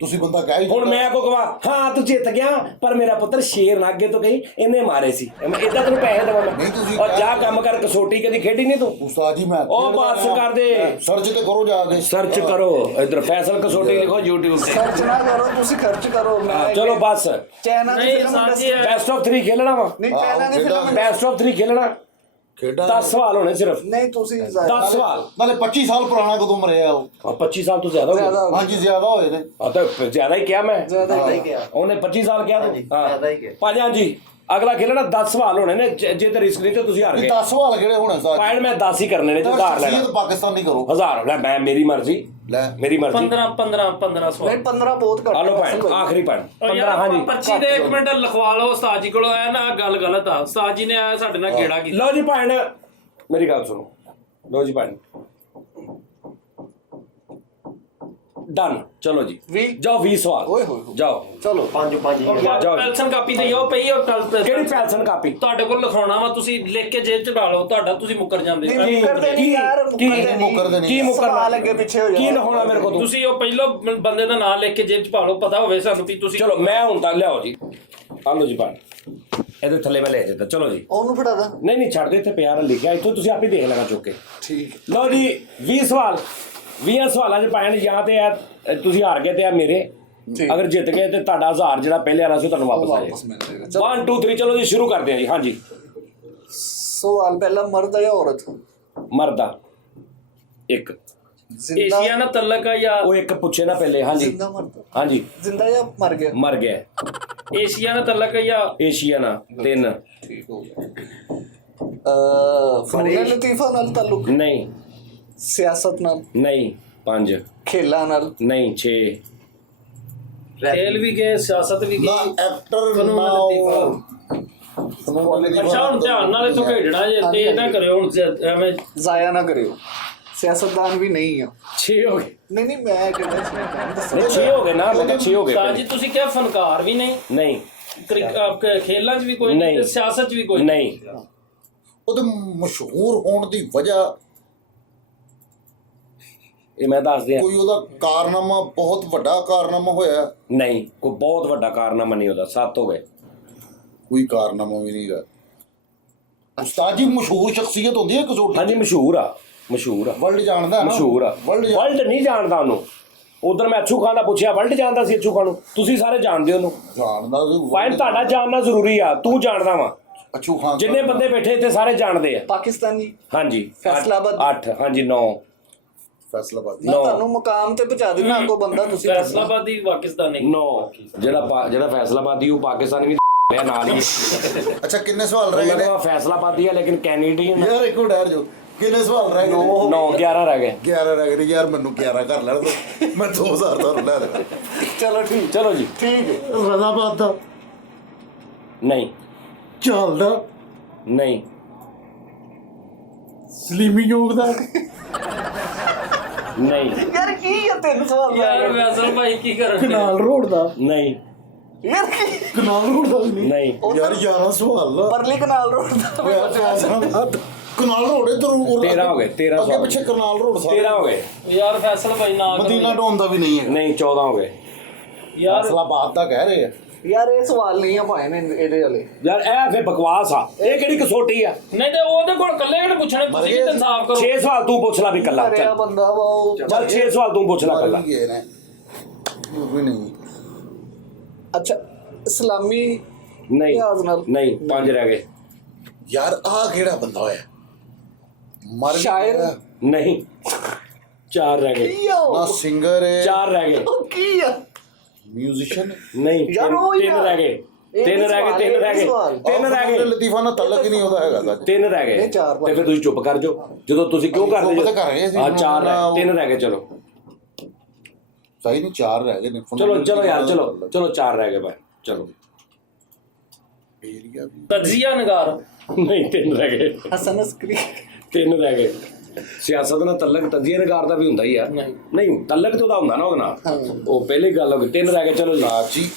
ਤੁਸੀਂ ਬੰਦਾ ਕਹਿ ਹੀ ਹੁਣ ਮੈਂ ਕੋ ਕਹਾਂ ਹਾਂ ਤੂੰ ਜਿੱਤ ਗਿਆ ਪਰ ਮੇਰਾ ਪੁੱਤਰ ਸ਼ੇਰ ਨਾ ਅੱਗੇ ਤੋਂ ਕਹੀ ਇਹਨੇ ਮਾਰੇ ਸੀ, ਇਦਾਂ ਤੈਨੂੰ ਪੈਸੇ ਦੇਵਾਂ ਮੈਂ? ਨਹੀਂ ਤੁਸੀਂ ਔਰ ਜਾ ਕੰਮ ਕਰ, ਕਸੋਟੀ ਕਦੀ ਖੇਡੀ ਨਹੀਂ ਤੂੰ? ਉਸਤਾਦ ਜੀ ਮੈਂ ਉਹ ਬਸ ਕਰ ਦੇ, ਸਰਚ ਤੇ ਕਰੋ ਜਾ ਕੇ, ਸਰਚ ਕਰੋ ਇਧਰ ਫੈਸਲ ਕਸੋਟੀ ਲਿਖੋ YouTube ਤੇ। ਖਰਚ ਨਾ ਕਰੋ, ਤੁਸੀਂ ਖਰਚ ਕਰੋ। ਮੈਂ ਚਲੋ ਬਸ ਚਾਈਨਾ ਦੀ ਨਹੀਂ ਫਿਲਮ ਸਾਜੀ ਹੈ। ਬੈਸਟ ਆਫ 3 ਖੇਲਣਾ ਵਾ, ਨਹੀਂ China the film best of 3 ਖੇਲਣਾ। ਖੇਡਾਂ 10 ਸਵਾਲ ਹੋਣੇ ਸਿਰਫ, ਨਹੀਂ ਤੁਸੀਂ 10 ਸਵਾਲ। ਨਾਲੇ 25 ਸਾਲ ਪੁਰਾਣਾ ਕਦੋਂ ਮਰਿਆ ਉਹ? 25 ਸਾਲ ਤੋਂ ਜ਼ਿਆਦਾ ਹੋ ਗਏ। ਹਾਂਜੀ ਜ਼ਿਆਦਾ ਹੋਏ ਨੇ। ਤਾਂ ਜ਼ਿਆਦਾ ਹੀ ਕਿਹਾ ਮੈਂ, ਜ਼ਿਆਦਾ ਹੀ ਕਿਹਾ। ਉਹਨੇ 25 ਸਾਲ ਕਿਹਾ ਤੂੰ। ਜ਼ਿਆਦਾ ਹੀ ਕਿਹਾ। ਭਾਜੀ ਹਾਂਜੀ ਅਗਲਾ ਖੇਲਣਾ 10 ਸਵਾਲ ਹੋਣੇ ਨੇ, ਜੇ ਤੇ ਰਿਸਕ ਨਹੀਂ ਤੇ ਤੁਸੀਂ ਹਾਰ ਗਏ। 10 ਸਵਾਲ ਕਿਹੜੇ ਹੋਣੇ ਸਾਜ? ਪਾਇਣ ਮੈਂ 10 ਹੀ ਕਰਨੇ ਨੇ, ਤੂੰ ਹਾਰ ਲੈਣਾ। ਪਾਕਿਸਤਾਨੀ ਕਰੋ 1000 ਲੈ, ਮੈਂ ਮੇਰੀ ਮਰਜ਼ੀ ਲੈ। ਮੇਰੀ ਮਰਜ਼ੀ। 15 ਸਵਾਲ। ਨਹੀਂ 15 ਬਹੁਤ ਘੱਟ। ਆ ਲੋ ਭਾਈ ਆਖਰੀ ਪਾਇਣ 15। ਹਾਂਜੀ ਪਰਚੀ ਦੇ 1 ਮਿੰਟ ਲਿਖਵਾ ਲਓ ਉਸਤਾਦ ਜੀ ਕੋਲੋਂ। ਇਹ ਨਾ ਗੱਲ ਗਲਤ ਆ, ਉਸਤਾਦ ਜੀ ਨੇ ਆਇਆ ਸਾਡੇ ਨਾਲ ਗੇੜਾ ਕੀਤਾ। ਲਓ ਜੀ ਭਾਣ ਮੇਰੀ ਗੱਲ ਸੁਣੋ, ਲਓ ਜੀ ਭਾਣ ਡਨ। ਚਲੋ ਜੀ 20 ਜਾਓ 20 ਸਵਾਲ ਓਏ ਹੋਏ ਜਾਓ। ਚਲੋ 5 ਜਾਓ। ਪੈਨਸ਼ਨ ਕਾਪੀ ਤੇ ਉਹ ਪਈ ਉਹ ਕਿਹੜੀ ਪੈਨਸ਼ਨ ਕਾਪੀ? ਤੁਹਾਡੇ ਕੋਲ ਲਿਖਾਉਣਾ ਵਾ, ਤੁਸੀਂ ਲਿਖ ਕੇ ਜੇਬ ਚ ਡਾਲੋ, ਤੁਹਾਡਾ ਤੁਸੀਂ ਮੁੱਕਰ ਜਾਂਦੇ। ਨਹੀਂ ਮੁੱਕਰਦੇ ਨਹੀਂ ਯਾਰ, ਮੁੱਕਰਦੇ ਨਹੀਂ। ਕੀ ਮੁੱਕਰਨਾ? ਸਵਾਲ ਅੱਗੇ ਪਿੱਛੇ ਹੋ ਕੀ ਜਾਣਾ। ਲਿਖਾਉਣਾ ਮੇਰੇ ਕੋਲ? ਤੁਸੀਂ ਉਹ ਪਹਿਲੋਂ ਬੰਦੇ ਦਾ ਨਾਮ ਲਿਖ ਕੇ ਜੇਬ ਚ ਪਾ ਲਓ, ਪਤਾ ਹੋਵੇ ਸਾਨੂੰ ਵੀ ਤੁਸੀਂ। ਚਲੋ ਮੈਂ ਹੁਣ ਤਾਂ ਲਿਆਓ ਜੀ, ਆ ਲਓ ਜੀ ਭਾਣ ਇਹਦੇ ਥੱਲੇ ਮੈਂ ਲੈ ਦਿੱਤਾ ਚਲੋ ਜੀ ਉਹਨੂੰ ਫੜਾ ਦਾਂ। ਨਹੀਂ ਛੱਡ ਦੇ ਇੱਥੇ ਪਿਆਰ ਲਿਖਿਆ ਇੱਥੋਂ ਤੁਸੀਂ ਆਪੇ ਦੇਖ ਲੈਣਾ ਚੁੱਕ ਕੇ ਠੀਕ ਲਓ ਜੀ 20 ਸਵਾਲ 20 ਸਵਾਲਾਂ 'ਚ ਪਾਣ ਜਾਂ ਤੇ ਆ ਤੁਸੀਂ ਹਾਰ ਗਏ ਤੇ ਆ ਮੇਰੇ ਠੀਕ। ਅਗਰ ਜਿੱਤ ਗਏ ਤੇ ਤੁਹਾਡਾ 1000 ਜਿਹੜਾ ਪਹਿਲੇ ਵਾਲਾ ਸੀ ਤੁਹਾਨੂੰ ਵਾਪਸ ਆ ਵਾਪਸ ਮਿਲ ਜਾਏਗਾ। 1 2 3 ਚਲੋ ਜੀ ਸ਼ੁਰੂ ਕਰਦੇ ਹਾਂ ਜੀ ਹਾਂਜੀ ਸਵਾਲ ਪਹਿਲਾ ਮਰਦ ਹੈ ਜਾਂ ਔਰਤ? ਮਰਦਾ ਇੱਕ ਜ਼ਿੰਦਾ ਏਸ਼ੀਆ ਨਾਲ ਤਲਕ ਆ ਜਾਂ ਉਹ ਇੱਕ ਪੁੱਛੇ ਨਾ ਪਹਿਲੇ ਹਾਂਜੀ ਜ਼ਿੰਦਾ ਮਰਦ ਹਾਂਜੀ ਜ਼ਿੰਦਾ ਜਾਂ ਮਰ ਗਿਆ? ਮਰ ਗਿਆ ਏਸ਼ੀਆ ਨਾਲ ਤਲਕ ਆ ਜਾਂ ਏਸ਼ੀਆ ਨਾ 3 ਠੀਕ ਹੋ ਗਿਆ। ਫਨੂਨ ਲਤੀਫਾ ਨਾਲ ਤਾਲੁਕ? ਨਹੀਂ ਸਿਆਸਤ ਨਾਲ? ਨਹੀਂ 5 ਖੇਲਾਂ ਨਾਲ? ਨਹੀਂ 6 ਖੇਲ ਵੀ ਗਏ ਸਿਆਸਤ ਵੀ ਨਾ ਗਈ ਐਕਟਰ ਫਨੂਨ ਨਾ ਲਤੀਫਾ। ਅੱਛਾ ਹੁਣ ਧਿਆਨ ਨਾਲ ਇੱਥੋਂ ਖੇਡਣਾ ਜੇ ਤੇ ਇਹ ਨਾ ਕਰਿਓ ਹੁਣ ਐਵੇਂ ਜ਼ਾਇਆ ਨਾ ਕਰਿਓ। ਸਿਆਸਤਦਾਨ ਵੀ ਨਹੀਂ ਆ। 6 ਹੋ ਗਏ ਨਹੀਂ ਮੈਂ ਕਹਿੰਦਾ ਨਹੀਂ 6 ਹੋ ਗਏ ਨਾ ਮੈਂ 6 ਹੋ ਗਏ ਤਾਂ ਜੀ ਤੁਸੀਂ ਕਿਹਾ ਫਨਕਾਰ ਵੀ ਨਹੀਂ ਨਹੀਂ ਆਪਕੇ ਖੇਲਾਂ 'ਚ ਵੀ ਕੋਈ ਨਹੀਂ। ਨਹੀਂ ਤੇ ਸਿਆਸਤ 'ਚ ਵੀ ਕੋਈ ਨਹੀਂ ਉਹਦੇ ਮਸ਼ਹੂਰ ਹੋਣ ਦੀ ਵਜ੍ਹਾ ਇਹ ਮੈਂ ਦੱਸ ਦਿਆਂ ਕੋਈ ਉਹਦਾ ਕਾਰਨਾਮਾ ਬਹੁਤ ਵੱਡਾ ਕਾਰਨਾਮਾ ਹੋਇਆ? ਨਹੀਂ ਕੋਈ ਬਹੁਤ ਵੱਡਾ ਕਾਰਨਾਮਾ ਨਹੀਂ ਉਹਦਾ 7 ਹੋ ਗਏ ਕੋਈ ਕਾਰਨਾਮਾ ਵੀ ਨਹੀਂਗਾ। ਉਸਤਾਦ ਜੀ ਮਸ਼ਹੂਰ ਸ਼ਖਸੀਅਤ ਹੁੰਦੀ ਹੈ ਕਸੋਟੀ? ਹਾਂਜੀ ਮਸ਼ਹੂਰ ਆ ਵਰਲਡ ਜਾਣਦਾ ਹੈ ਨਾ? ਮਸ਼ਹੂਰ ਆ ਵਰਲਡ ਨਹੀਂ ਜਾਣਦਾ ਉਹਨੂੰ ਉਧਰ ਮੈਂ ਅੱਛੂ ਖਾਨ ਦਾ ਪੁੱਛਿਆ ਵਰਲਡ ਜਾਣਦਾ ਸੀ ਅੱਛੂ ਖਾਨ ਨੂੰ ਤੁਸੀਂ ਸਾਰੇ ਜਾਣਦੇ ਉਹਨੂੰ ਜਾਣਦਾ ਫਾਈਨ ਤੁਹਾਡਾ ਜਾਣਨਾ ਜ਼ਰੂਰੀ ਆ ਤੂੰ ਜਾਣਦਾ ਵਾ ਅੱਛੂ ਖਾਨ ਜਿੰਨੇ ਬੰਦੇ ਬੈਠੇ ਇੱਥੇ ਸਾਰੇ ਜਾਣਦੇ ਆ ਪਾਕਿਸਤਾਨੀ? ਹਾਂਜੀ ਫੈਸਲਾਬਾਦ? 8 ਹਾਂਜੀ 9 ਫੈਸਲਾਬਾਦ ਮੈਂ ਤੁਹਾਨੂੰ ਮੁਕਾਮ ਤੇ ਪਹੁੰਚਾ ਦੇਣਾ ਕੋ ਬੰਦਾ ਤੁਸੀਂ ਫੈਸਲਾਬਾਦੀ ਪਾਕਿਸਤਾਨੀ 9 ਜਿਹੜਾ ਫੈਸਲਾਬਾਦੀ ਉਹ ਪਾਕਿਸਤਾਨ ਵੀ ਲਿਆ ਨਾਲ ਹੀ ਅੱਛਾ ਕਿੰਨੇ ਸਵਾਲ ਰਹਿ ਗਏ ਉਹਨਾਂ ਨੇ? ਦਾ ਫੈਸਲਾਬਾਦੀ ਆ ਲੇਕਿਨ ਕੈਨੇਡੀਅਨ ਯਾਰ ਇੱਕ ਮਿੰਟ ਠਹਿਰ ਜਾਓ ਕਿੰਨੇ ਸਵਾਲ ਰਹਿ ਗਏ ਨੇ? 9 11 ਰਹਿ ਗਏ 11 ਰਹਿ ਗਏ ਨੇ ਯਾਰ ਮੈਨੂੰ 11 ਕਰ ਲੈਣ ਦਿਓ ਮੈਂ 2000 ਤੁਹਾਨੂੰ ਲੈ ਦੇਣਾ। ਚਲੋ ਠੀਕ ਚਲੋ ਜੀ ਠੀਕ ਹੈ। ਰਜ਼ਾਬਾਦ ਦਾ ਨਹੀਂ ਚੱਲਦਾ ਨਹੀਂ ਸਲੀਮੀ ਯੋਗ ਦਾ ਨਹੀਂ ਯਾਰ ਕੀ ਆ ਤਿੰਨ ਸਵਾਲ ਯਾਰ ਵੈਸਲ ਭਾਈ ਕੀ ਕਰਨ ਕਨਾਲ ਰੋਡ ਦਾ ਨਹੀਂ ਯਾਰ ਕੀ ਕਨਾਲ ਰੋਡ ਦਾ ਵੀ ਨਹੀਂ ਨਹੀਂ ਯਾਰ 11 ਸਵਾਲ ਦਾ ਪਰਲੀ ਕਨਾਲ ਰੋਡ ਦਾ ਯਾਰ ਫੈਸਲਾਬਾਦ ਕਨਾਲ ਰੋਡ ਇਧਰ 13 ਹੋ ਗਏ 13 ਅੱਗੇ ਪਿੱਛੇ ਕਨਾਲ ਰੋਡ 13 ਹੋ ਗਏ ਯਾਰ ਫੈਸਲ ਭਾਈ ਨਾ ਕਰੋ। ਮਦੀਨਾ ਟੋਨ ਦਾ ਵੀ ਨਹੀਂ ਹੈ ਨਹੀਂ 14 ਹੋ ਗਏ ਯਾਰ ਫੈਸਲਾਬਾਦ ਦਾ ਕਹਿ ਰਹੇ ਆ ਯਾਰ ਇਹ ਸਵਾਲ ਨਹੀਂ ਆ ਭਾਏ ਨੇ ਇਹਦੇ ਵਾਲੇ। ਯਾਰ ਇਹ ਫੇ ਬਕਵਾਸ ਆ ਇਹ ਕਿਹੜੀ ਕਸੋਟੀ ਆ ਨਹੀਂ ਤੇ ਉਹਦੇ ਕੋਲ ਇਕੱਲੇ ਕਿਹੜੇ ਪੁੱਛਣੇ ਤੁਸੀਂ ਵੀ ਤਾਂ ਇਨਸਾਫ ਕਰੋ 6 ਸਵਾਲ ਤੂੰ ਪੁੱਛ ਲੈ ਵੀ ਕੱਲਾ ਮਰਿਆ ਚੱਲ ਬੰਦਾ ਵਾ ਉਹ। ਚੱਲ 6 ਸਵਾਲ ਤੂੰ ਪੁੱਛ ਲੈ ਕੱਲਾ ਮਰ ਗਏ ਨੇ ਉਹ ਵੀ ਨਹੀਂ ਅੱਛਾ ਇਸਲਾਮੀ ਨਹੀਂ ਲਿਹਾਜ਼ ਨਾਲ? ਨਹੀਂ 5 ਰਹਿ ਗਏ ਯਾਰ ਆਹ ਕਿਹੜਾ ਬੰਦਾ ਹੋਇਆ ਮਰ ਵੀ ਸ਼ਾਇਰ? ਗਿਆ। ਨਹੀਂ 4 ਰਹਿ ਗਏ ਕੀ ਆ ਉਹ? ਨਾ ਸਿੰਗਰ ਹੈ 4 ਰਹਿ ਗਏ ਉਹ ਕੀ ਆ? ਮਿਊਜ਼ੀਸ਼ੀਅਨ ਨਹੀਂ ਯਾਰ ਉਹ 3 ਯਾਰ। ਰਹਿ ਗਏ ਇਹ 3 ਵੀ ਰਹਿ ਗਏ 3 ਰਹਿ ਗਏ ਸਵਾਲ। 3 ਰਹਿ ਗਏ ਲਤੀਫਾ ਨਾਲ ਤਲਕ ਹੀ ਨਹੀਂ ਉਹਦਾ ਹੈਗਾ ਸੱਚ 3 ਰਹਿ ਗਏ ਨਹੀਂ, ਚਾਰ ਤੇ ਫਿਰ ਤੁਸੀਂ ਚੁੱਪ ਕਰ ਜਾਓ ਜਦੋਂ ਤੁਸੀਂ ਕਿਉਂ ਕਰਦੇ ਚੁੱਪ ਤਾਂ ਕਰ ਰਹੇ ਸੀ, ਹਾਂ 4 ਹੁਣ 3 ਰਹਿ ਗਏ ਚਲੋ ਸਹੀ ਨਹੀਂ 4 ਰਹਿ ਗਏ ਨੇ ਚਲੋ ਯਾਰ ਚਲੋ 4 ਰਹਿ ਗਏ ਭਾਈ ਚਲੋ ਏਰੀਆ ਵੀ ਤਜਜ਼ੀਆ ਨਗਾਰ ਨਹੀਂ 3 ਰਹਿ ਗਏ ਹਸਨ ਅਸਕਰੀ? 3 ਰਹਿ ਗਏ ਸਿਆਸਤ ਨਾਲ ਤਲਕ ਤਜੀਏ ਨਗਾਰ ਦਾ ਵੀ ਹੁੰਦਾ ਹੀ ਯਾਰ ਨਹੀਂ ਤਲਕ ਤੇ ਉਹਦਾ ਹੁੰਦਾ ਨਾ ਉਹਦੇ ਨਾਲ ਉਹ ਪਹਿਲੀ ਗੱਲ ਹੋ ਗਈ 3 ਰਹਿ ਗਏ ਚਲੋ ਜੀ ਜੀ